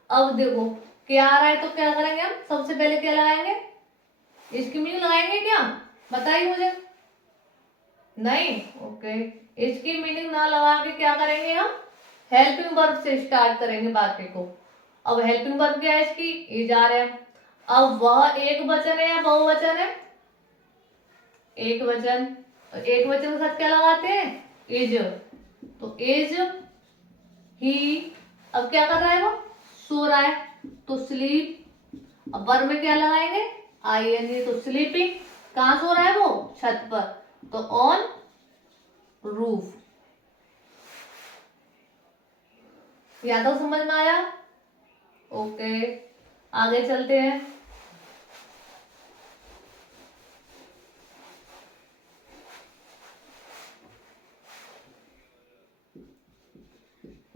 अब देखो क्या आ रहा है तो क्या करेंगे हम, सबसे पहले क्या लगाएंगे, इसकी मीनिंग लगाएंगे क्या, बताइए मुझे। नहीं, ओके, इसकी मीनिंग ना लगा के क्या करेंगे हम, हेल्पिंग वर्ब से स्टार्ट करेंगे वाक्य को। अब हेल्पिंग वर्ब क्या है इसकी, इज आ रहा है। अब वह एक वचन है या बहुवचन है, एक वचन, तो एक वचन के साथ क्या लगाते हैं, इज, तो इज ही। अब क्या कर रहा है वो, सो रहा है, तो स्लीप। अब वर्ब में क्या लगाएंगे, आईएनजी, तो स्लीपिंग। कहाँ सो रहा है वो, छत पर, तो ऑन रूफ। या तो समझ में आया? ओके, आगे चलते हैं।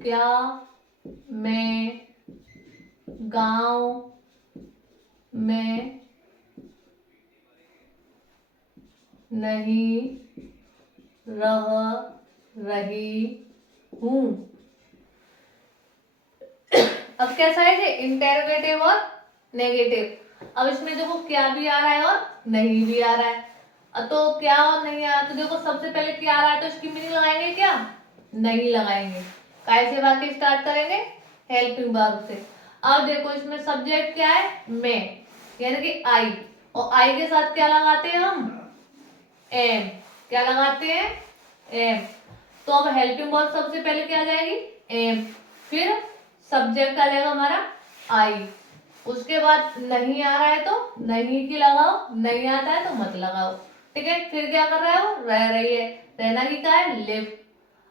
क्या मैं गांव में नहीं रह रही हूं। अब कैसा है ये, इंटेरोगेटिव और नेगेटिव। अब इसमें देखो क्या भी आ रहा है और नहीं भी आ रहा है। तो क्या और नहीं आ रहा है, तो देखो सबसे पहले क्या आ रहा है तो इसकी मीनिंग लगाएंगे क्या, नहीं लगाएंगे। कैसे वाक्य स्टार्ट करेंगे, हेल्पिंग वर्ब से। अब देखो इसमें सब्जेक्ट क्या है, मैं, यानी कि आई, और आई के साथ क्या लगाते हैं हम, एम। क्या लगाते हैं, एम। तो अब हेल्पिंग वर्ब सबसे पहले क्या आ जाएगी, एम, फिर सब्जेक्ट आ जाएगा हमारा आई। उसके बाद नहीं आ रहा है तो नहीं की लगाओ, नहीं आता है तो मत लगाओ। ठीक है, फिर क्या कर रहा है वो, रह रही है, रहना की क्या है, लिव।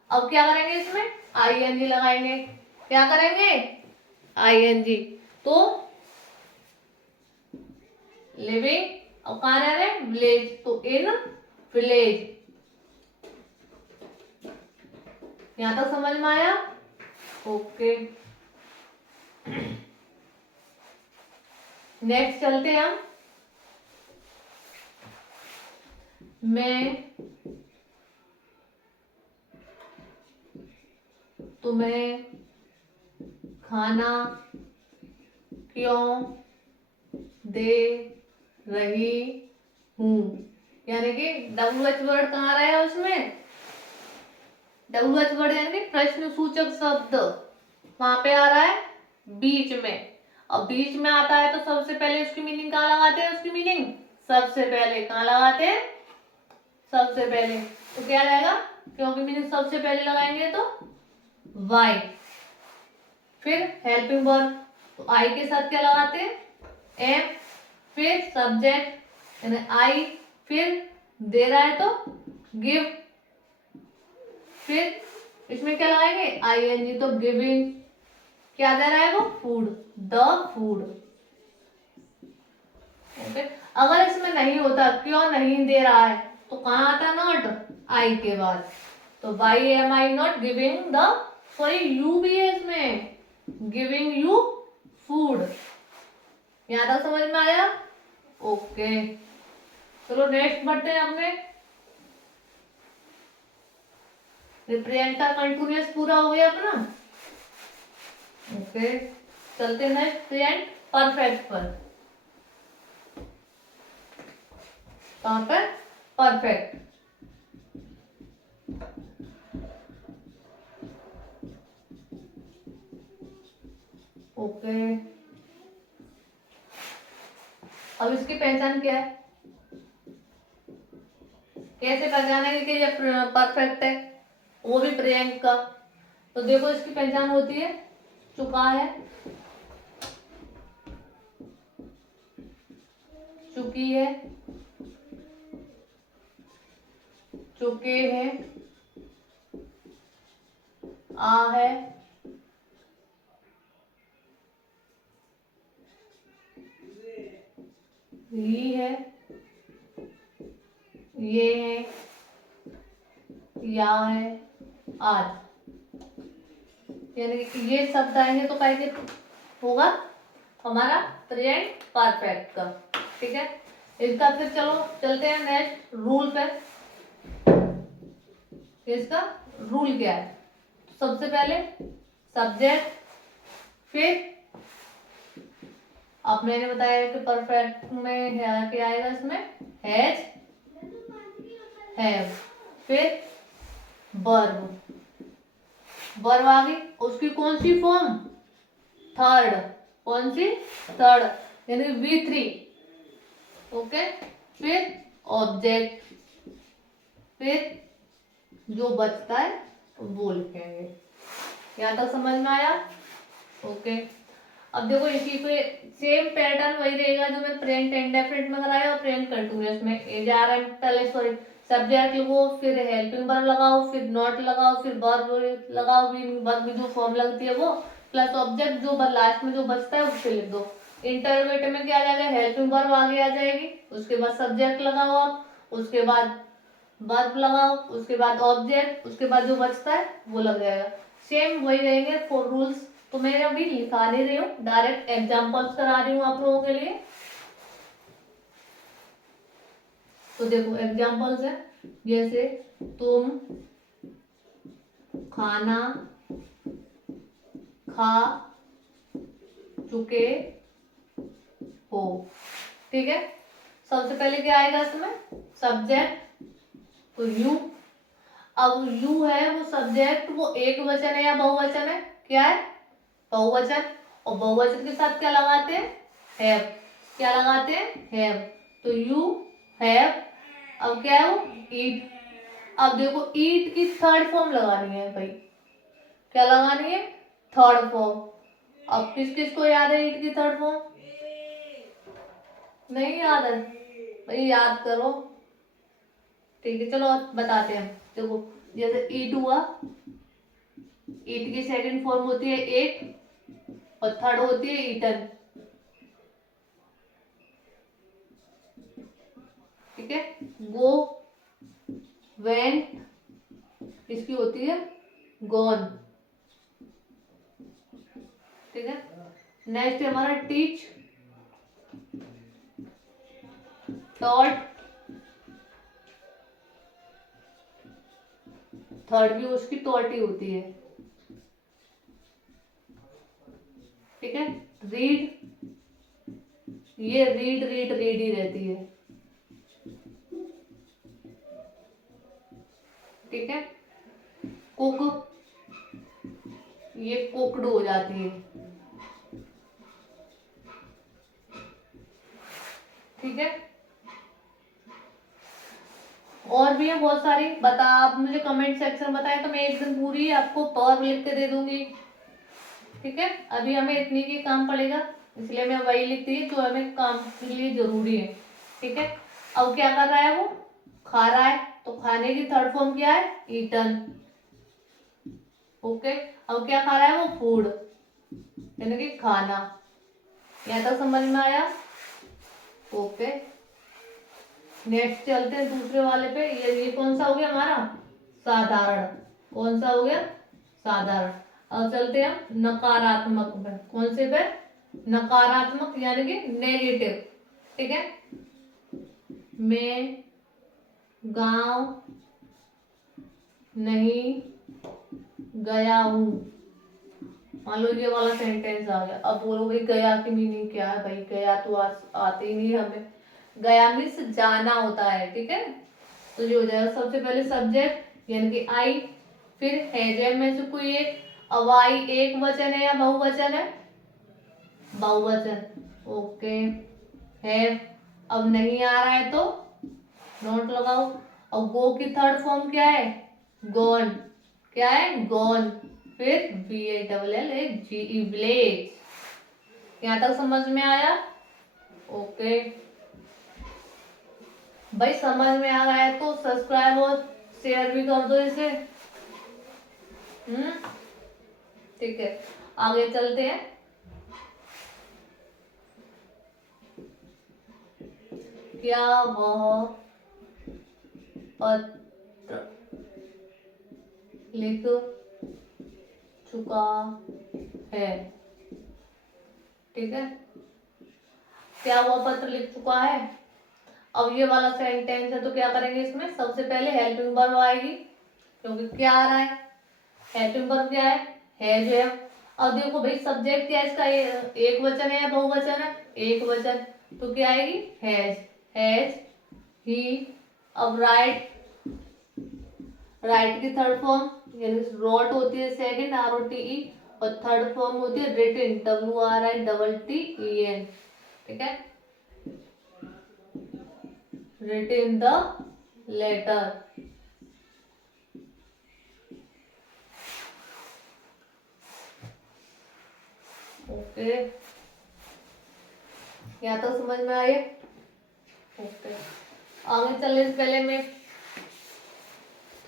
अब क्या करेंगे इसमें, आईएनजी लगाएंगे। क्या करेंगे, आईएनजी, तो लिविंग। अब कहाँ रह रहे हैं, विलेज, तो इन विलेज। यहां तक समझ में आया? ओके, नेक्स्ट चलते हैं हम। मैं तुम्हें खाना क्यों दे रही हूँ, यानी कि WH वर्ड कहाँ रहा है उसमें, WH वर्ड यानी कि प्रश्न सूचक शब्द वहां पे आ रहा है बीच में। अब बीच में आता है तो सबसे पहले उसकी मीनिंग कहाँ लगाते हैं, उसकी मीनिंग सबसे पहले कहाँ लगाते हैं, सबसे पहले। तो क्या रहेगा, क्योंकि मीनिंग सबसे पहले लगाएंगे तो वाई। फिर हेल्पिंग वर्ब, तो आई के साथ क्या लगाते हैं, एम। फिर सब्जेक्ट यानी आई, फिर दे रहा है तो गिव। फिर इसमें क्या लगाएंगे, ING, तो गिविंग। क्या दे रहा है वो, फूड, द फूड। ओके, अगर इसमें नहीं होता, क्यों नहीं दे रहा है, तो कहाँ आता नॉट, आई के बाद। तो why am I not giving the, sorry U भी है इसमें, गिविंग यू फूड। यहां तक समझ में आया। ओके, चलो नेक्स्ट बढ़ते हैं अपने। रिप्रेजेंट का कंटिन्यूअस पूरा हो गया अपना। ओके, चलते नेक्स्ट प्रेजेंट परफेक्ट पर। कहां पर, परफेक्ट। ओके, अब इसकी पहचान क्या है, कैसे पहचानेंगे कि ये परफेक्ट है, वो भी प्रेजेंट का। तो देखो इसकी पहचान होती है, चुका है, चुकी है, चुके हैं, आ है, ही है, ये है, या है, आज। यानी कि ये शब्द आएंगे तो कहेंगे होगा हमारा प्रेजेंट परफेक्ट का। ठीक है, इसका फिर चलो चलते हैं नेक्स्ट रूल पे। इसका रूल क्या है, सबसे पहले सब्जेक्ट, फिर अब मैंने बताया कि परफेक्ट में क्या आएगा, इसमें हैज, हैव। फिर वर्ब, वर्ब आ गई, उसकी कौन सी फॉर्म, थर्ड। कौन सी, थर्ड, यानी V3। ओके, फिर ऑब्जेक्ट, फिर जो बचता है वो लिखेंगे। यहाँ तक समझ में आया। ओके, अब देखो इसी पे सेम पैटर्न वही रहेगा जो मैं प्रेजेंट इंडेफिनिट में कराया और प्रेजेंट कंटीन्यूअस में। ए जा रहा है, पहले सॉरी सब्जेक्ट लगो, फिर हेल्पिंग वर्ब लगाओ, फिर नॉट लगाओ, फिर वर्ब लगाओ, वर्ब में जो फॉर्म लगती है वो, प्लस ऑब्जेक्ट जो लास्ट में जो बचता है उससे लिख दो। इंटरवेट में क्या आ जाएगा, हेल्पिंग वर्ब आगे आ जाएगी, उसके बाद सब्जेक्ट लगाओ आप, उसके बाद वर्ब लगाओ, उसके बाद ऑब्जेक्ट, उसके बाद जो बचता है वो लग जाएगा। सेम वही रहेंगे 4 रूल्स। तो मैं अभी लिखा नहीं रही हूँ, डायरेक्ट एग्जांपल्स करा रही हूँ आप लोगों के लिए। तो देखो एग्जांपल्स है, जैसे तुम खाना खा चुके हो। ठीक है, सबसे पहले क्या आएगा इसमें, सब्जेक्ट, तो यू। अब यू है वो सब्जेक्ट, वो एक वचन है या बहुवचन है, क्या है, बहुवचन। और बहुवचन के साथ क्या लगाते हैं, हैव। क्या लगाते हैं, हैव। तो यू हैव, अब क्या है वो, ईट। अब देखो ईट की थर्ड फॉर्म लगानी है भाई, क्या लगानी है, थर्ड फॉर्म। अब किस किस को याद है ईट की थर्ड फॉर्म, नहीं याद है भाई, याद करो। ठीक है, चलो बताते हैं। देखो जैसे ईट हुआ, ईट की सेकंड फॉर्म होती है एट, और थर्ड होती है ईटन। ठीक है, गो, वेंट, इसकी होती है गॉन। ठीक है, नेक्स्ट है हमारा टीच, टॉट, थर्ड भी उसकी टॉट ही होती है, ठीक है। रीड, ये रीड रीड रीड ही रहती है, ठीक है। कुक, ये कुकड हो जाती है, ठीक है। और भी है बहुत सारी, बता आप मुझे कमेंट सेक्शन में बताएं तो मैं एक दिन पूरी आपको पावर लिख के दे दूंगी, ठीक है। अभी हमें इतनी की काम पड़ेगा, इसलिए मैं वही लिखती है जो हमें काम के लिए जरूरी है, ठीक है। अब क्या कर रहा है वो, खा रहा है, तो खाने की थर्ड फॉर्म क्या है, ईटन, ओके। अब क्या खा रहा है वो, फूड, यानी कि खाना। यहाँ तक समझ में आया, ओके। नेक्स्ट चलते हैं दूसरे वाले पे, ये कौन सा हो गया हमारा, साधारण, कौन सा हो गया, साधारण। अब चलते हैं हम नकारात्मक पे, कौन से पे, नकारात्मक यानी कि नेगेटिव, ठीक है। मैं गांव नहीं गया हूं, मान लो ये वाला सेंटेंस आ गया। अब बोलो भाई गया की मीनिंग क्या है, भाई गया तो आते ही नहीं हमें, गया मीन्स जाना होता है, ठीक है। तो ये हो जाएगा सबसे पहले सब्जेक्ट यानी कि आई, फिर हैज में से कोई एक, अब आई एक वचन है या बहुवचन है, बहुवचन, ओके। है, अब नहीं आ रहा है तो नोट लगाओ। और गो की थर्ड फॉर्म क्या है, गॉन, क्या है, गॉन, फिर VALL विलेज। यहाँ तक समझ में आया, ओके। भाई समझ में आ रहा है तो सब्सक्राइब और शेयर भी कर दो इसे, ठीक है। आगे चलते हैं, क्या वह पत्र लिख चुका है, ठीक है। क्या वह पत्र लिख चुका है। अब ये वाला सेंटेंस है तो क्या करेंगे, इसमें सबसे पहले हेल्पिंग वर्ब आएगी, क्योंकि क्या आ रहा है, हेल्पिंग वर्ब क्या है, अब देखो भाई सब्जेक्ट क्या है इसका, एक वचन है या बहुवचन है, एक वचन, तो क्या आएगी, हैज ही। अब राइट, राइट की थर्ड फॉर्म यानी रोट होती है सेकंड, ROTE, और थर्ड फॉर्म होती है रिटिन, WRITTEN, ठीक है। Written the letter, okay. यहाँ तो समझ में आए, ओके। आगे चलने से पहले मैं,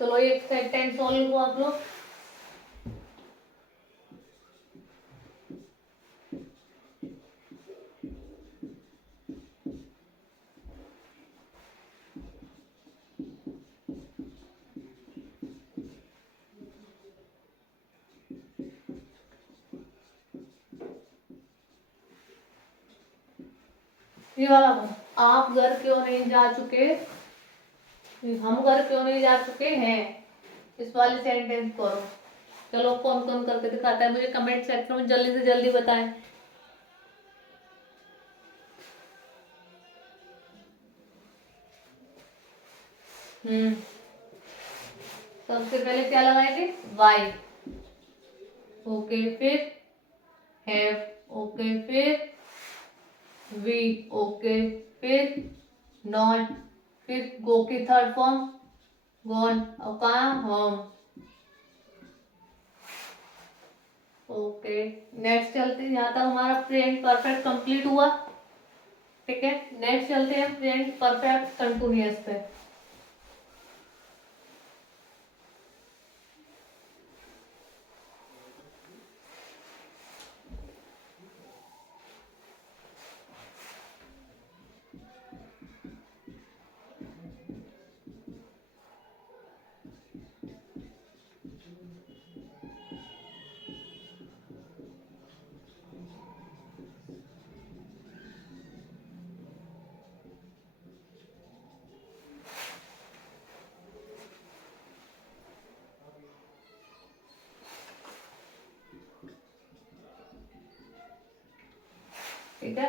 चलो एक सेंटेंस सॉल्व को आप लोग, ये वाला हो, आप घर क्यों नहीं जा चुके, हम घर क्यों नहीं जा चुके हैं, इस वाले सेंटेंस करो। चलो कौन कौन करके दिखाता है मुझे कमेंट सेक्शन में जल्दी से जल्दी बताएं। सबसे पहले क्या लगाएंगे, वाई, ओके, फिर हैव, ओके, फिर वी, ओके, फिर नॉट, फिर गो की थर्ड फॉर्म गॉन, और कहाँ, होम, ओके। नेक्स्ट चलते हैं, यहाँ तक हमारा प्रेजेंट परफेक्ट कंप्लीट हुआ, ठीक है। नेक्स्ट चलते हैं प्रेजेंट परफेक्ट कंटिन्यूअस पे। ठीक है,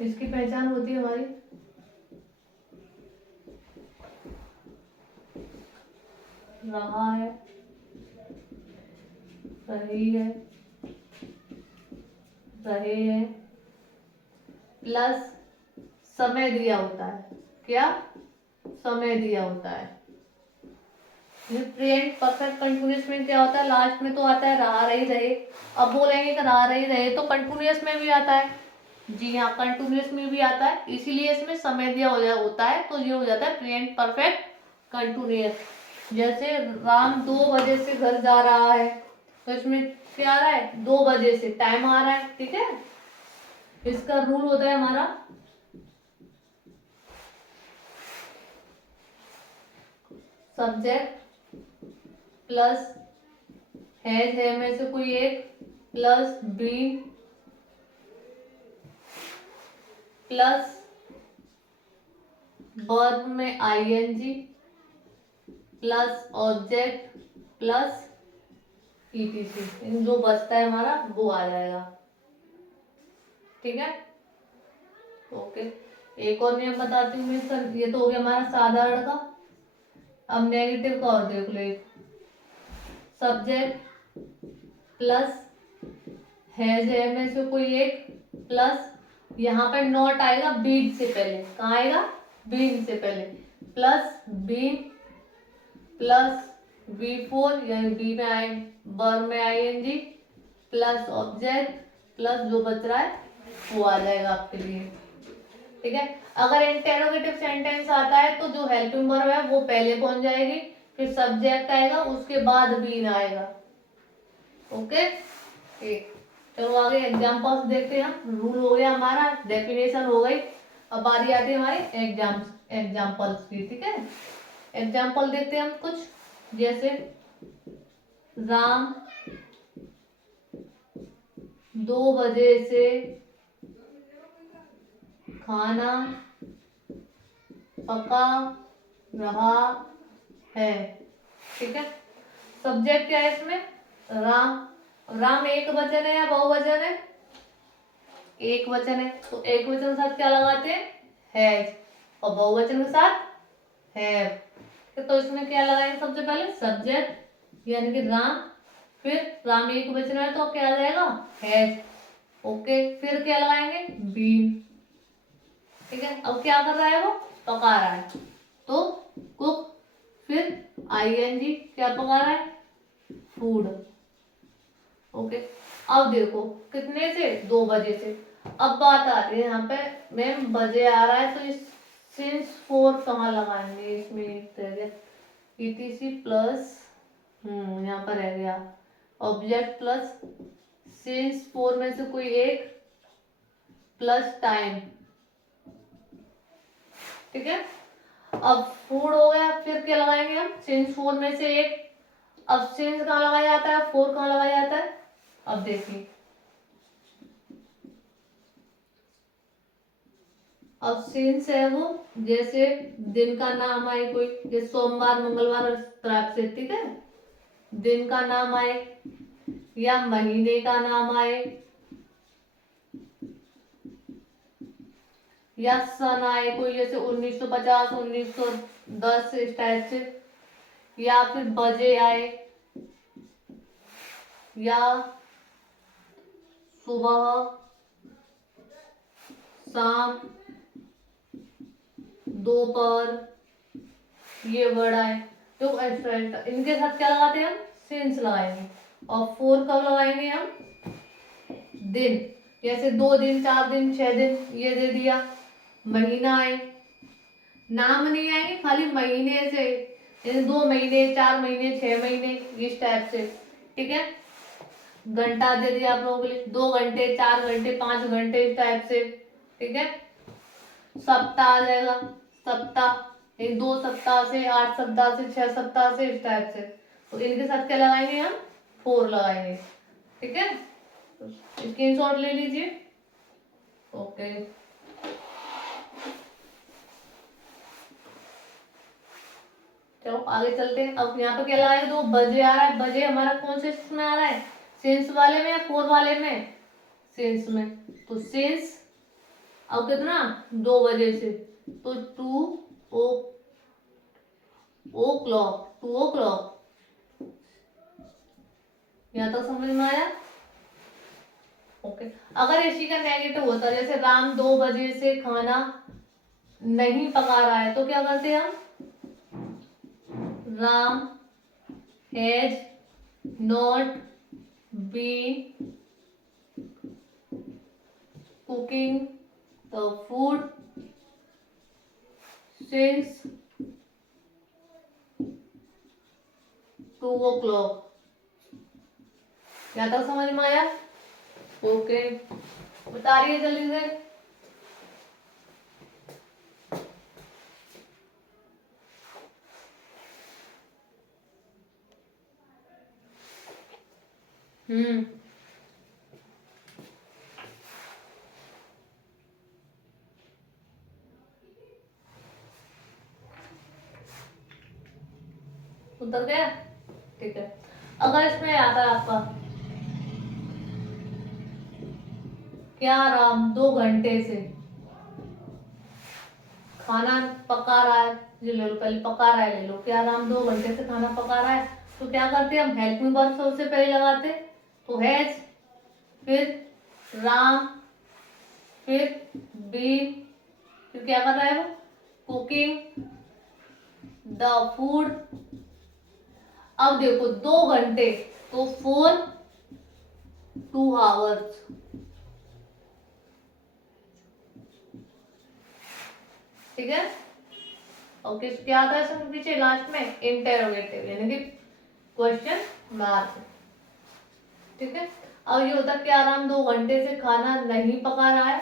इसकी पहचान होती है हमारी रहा है, रही है, रहे हैं, प्लस समय दिया होता है। क्या? समय दिया होता है। प्रेजेंट परफेक्ट कंटिन्यूअस में क्या होता है, लास्ट में तो आता है रहा, रही, रहे। अब बोलेंगे कि रहा, रही, रहे तो कंटिन्यूअस में भी आता है। जी हाँ, कंटिन्यूअस में भी आता है, इसीलिए इसमें समय दिया होता है, तो ये हो जाता है प्रेजेंट परफेक्ट कंटिन्यूअस। जैसे राम 2 बजे से घर जा रहा है, तो इसमें क्या आ रहा है, 2 बजे से टाइम आ रहा है। ठीक है, इसका रूल होता है हमारा सब्जेक्ट प्लस है में से कोई एक प्लस बी प्लस वर्ब में ING plus object plus ETC, इन जो बचता है हमारा वो आ जाएगा। ठीक है, ओके। एक और नियम बताती हूँ मैं इसका, ये तो हो गया हमारा साधारण का। अब नेगेटिव का और देख लो, सब्जेक्ट प्लस है में से कोई एक प्लस, यहाँ पे नॉट आएगा बीन से पहले, कहाँ आएगा, बीन से पहले, प्लस बीन प्लस V4 यानी बी में आए वर्ब में आईएनजी प्लस ऑब्जेक्ट प्लस जो बच रहा है वो आ जाएगा आपके लिए। ठीक है, अगर इंटेरोगेटिव सेंटेंस आता है तो जो हेल्पिंग वर्ब है वो पहले पहुंच जाएगी, फिर सब्जेक्ट आएगा, उसके बाद बीन आएगा। ओके, ठीक। चलो आगे एग्जाम्पल्स देखते हैं हम। रूल हो गया हमारा, डेफिनेशन हो गई, अब बारी आती है हमारी एग्जाम्पल्स की। ठीक है, एग्जाम्पल देखते हैं हम कुछ, जैसे राम 2 बजे से खाना पका रहा है। ठीक है, सब्जेक्ट क्या है इसमें, राम। राम एक वचन है या बहुवचन है, एक वचन है, तो एक वचन के साथ क्या लगाते हैं, हैज, और बहुवचन के साथ हैव। तो इसमें क्या लगाएंगे, सबसे पहले सब्जेक्ट यानी कि राम, फिर राम एक वचन है तो क्या आ जाएगा, हैज। ओके, फिर क्या लगाएंगे, बीन। ठीक है, अब क्या कर रहा है, वो पका रहा है, तो कुक, फिर आईएनजी, क्या पका रहा है, फूड। ओके, अब देखो कितने से, 2 बजे से। अब बात आती है यहाँ पे, मैम बजे आ रहा है तो इस सिंस 4 कहाँ लगाएंगे, इसमें रह गया ईटीसी प्लस यहाँ पर रह गया ऑब्जेक्ट प्लस सिंस 4 में से कोई एक प्लस टाइम। ठीक है, अब फूड हो गया, फिर क्या लगाएंगे हम, सिंस 4 में से एक। अब सिंस कहाँ लगाया जाता है, 4 कहाँ लगाया जाता है, अब देखिए, अब सिंस है वो, जैसे दिन का नाम आए कोई, जैसे सोमवार मंगलवार तरह से। ठीक है, दिन का नाम आए या महीने का नाम आए या सन आए कोई, जैसे 1950 1910 इस टाइप से, या फिर बजे आए, या सुबह शाम दोपहर, ये वर्ड आए, तो एक्स्ट्रा इनके साथ क्या लगाते हैं हम, सिंस लगाएंगे। और 4 कब लगाएंगे हम, दिन, जैसे 2 दिन 4 दिन 6 दिन, ये दे दिया। महीना आए, नाम नहीं आएंगे, खाली महीने से, जैसे 2 महीने 4 महीने 6 महीने इस टाइप से। ठीक है, घंटा दे दिया आप लोगों के लिए, 2 घंटे 4 घंटे 5 घंटे इस टाइप से। ठीक है, सप्ताह आ जाएगा, सप्ताह 2 सप्ताह से 8 सप्ताह से 6 सप्ताह से इस टाइप से, तो इनके साथ क्या लगाएंगे हम, 4 लगाएंगे। ठीक है, स्क्रीनशॉट ले लीजिए। ओके, चलो आगे चलते हैं। अब यहाँ पे क्या लगाएंगे, 2 बजे आ रहा है, बजे हमारा कौन से इसमें आ रहा है, सेंस वाले में या 4 वाले में, सेंस में, तो सेंस अब कितना 2 बजे से, तो 2 o'clock। यहाँ तक समझ में आया? ओके। अगर इसी का नेगेटिव होता, जैसे राम 2 बजे से खाना नहीं पका रहा है, तो क्या करते हैं हम? Ram has not been cooking the food since 2 o'clock। क्या तक समझ में आया? ओके, बता रही है जल्दी से। उतर गया? ठीक है। अगर इसमें आता है आपका, क्या राम 2 घंटे से खाना पका रहा है, ये ले लो, पहले पका रहा है ले लो, क्या राम 2 घंटे से खाना पका रहा है, तो क्या करते हैं हम? हेल्पिंग वर्ब सबसे पहले लगाते, तो हैज, फिर राम, फिर बी, फिर क्या कर रहा है वो? Cooking the food. अब देखो 2 घंटे, तो 2 hours। ठीक है। ओके, क्या आता है इसमें पीछे लास्ट में? इंटेरोगेटिव, यानी कि क्वेश्चन मार्क। ठीक है। अब ये होता कि आराम 2 घंटे से खाना नहीं पका रहा है।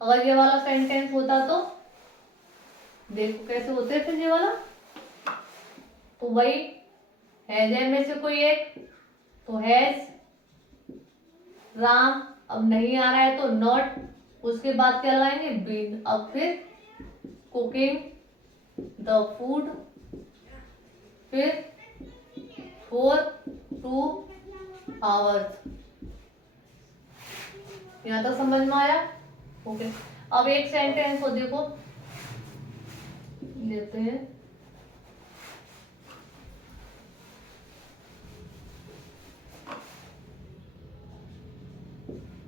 अगर ये वाला सेंटेंस होता तो देखो कैसे होते फिर ये वाला, तो वही हैज में से कोई एक, तो हैज राम, अब नहीं आ रहा है तो नॉट, उसके बाद क्या लगाएंगे? बीन। अब फिर कुकिंग द फूड, फिर 2 hours। यहाँ तक समझ में आया? ओके। अब एक सेंटेंस को देखो, लेते हैं।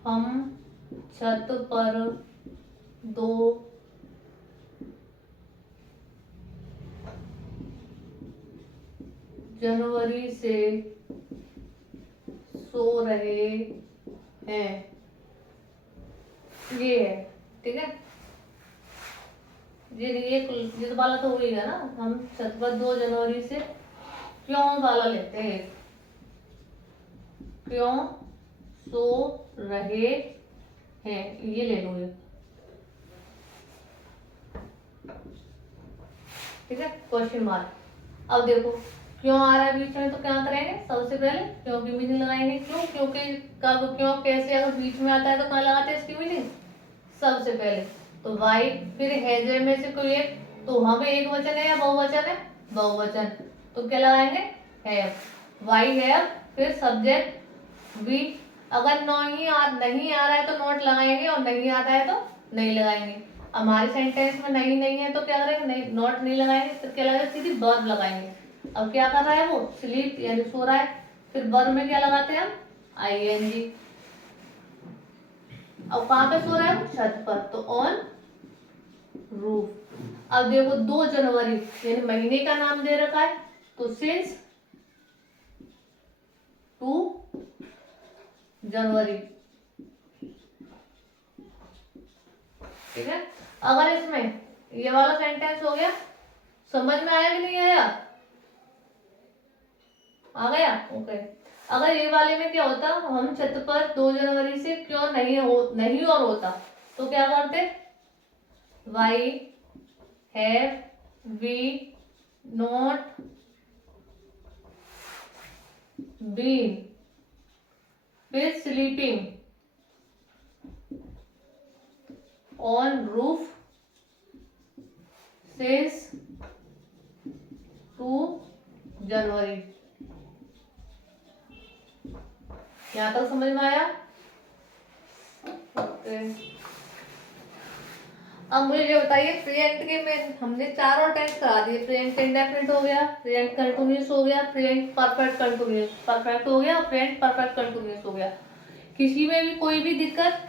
हम छत पर 2 जनवरी से सो रहे हैं, ये है। ठीक है। ये तो वाला तो हो ही गया ना। हम छत पर 2 जनवरी से क्यों वाला लेते हैं, क्यों सो रहे हैं, ये ले लो ये। ठीक है, क्वेश्चन मार्क। अब देखो क्यों आ रहा है बीच में, तो क्या करेंगे? सबसे पहले क्यों की मीनिंग लगाएंगे। क्यों? क्योंकि कब, क्यों, कैसे, अगर बीच में आता है तो कहाँ लगाते हैं इसकी मीनिंग? सबसे पहले। तो वाई, फिर हैजे में से कोई एक, तो वहां पे एक वचन है या बहुवचन है? बहुवचन। तो क्या लगाएंगे? हैव। वाई हैव, फिर सब्जेक्ट बी। अगर नहीं आ रहा है तो नॉट लगाएंगे, और नहीं आता है तो नहीं लगाएंगे। हमारे सेंटेंस में नहीं नहीं है तो क्या करेंगे? नहीं, नॉट नहीं लगाएंगे, तो क्या लगाएंगे? सीधी वर्ब लगाएंगे। अब क्या कर रहा है वो? स्लीप, यानी सो रहा है। फिर वर्ब में क्या लगाते हैं हम? आईएनजी। अब कहाँ पे सो रहा है वो? छत पर, तो ऑन रूफ। अब देखो 2 जनवरी यानी महीने का नाम दे रखा है, तो सिंस 2 जनवरी। ठीक है। अगर इसमें ये वाला सेंटेंस हो गया, समझ में आया कि नहीं आया? आ गया? ओके। अगर ये वाले में क्या होता, हम छत पर 2 जनवरी से क्यों नहीं और होता, तो क्या करते? Why have we not been, फिर sleeping on roof since 2 January. यहाँ तक समझ में आया? ओके। अब मुझे ये बताइए प्रेजेंट के में हमने चारों टेंस करा दिए। प्रेजेंट इंडेफिनिट हो गया, प्रेजेंट कंटिन्यूअस हो गया, प्रेजेंट परफेक्ट कंटिन्यूअस परफेक्ट हो गया, प्रेजेंट परफेक्ट कंटिन्यूअस हो गया। किसी में भी कोई भी दिक्कत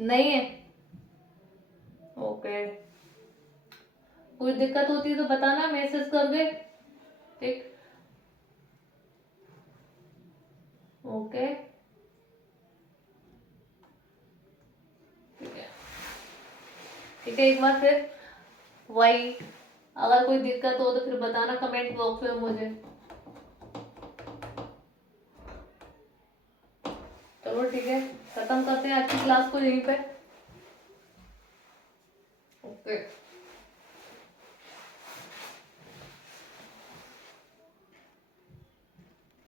नहीं है? ओके, कोई दिक्कत होती है तो बताना मैसेज कर दे। ठीक, ओके, ठीक है, ठीक है। एक बार फिर वही, अगर कोई दिक्कत हो तो फिर बताना कमेंट बॉक्स में मुझे। चलो ठीक है, खत्म करते हैं आज की क्लास को यहीं पे। ओके।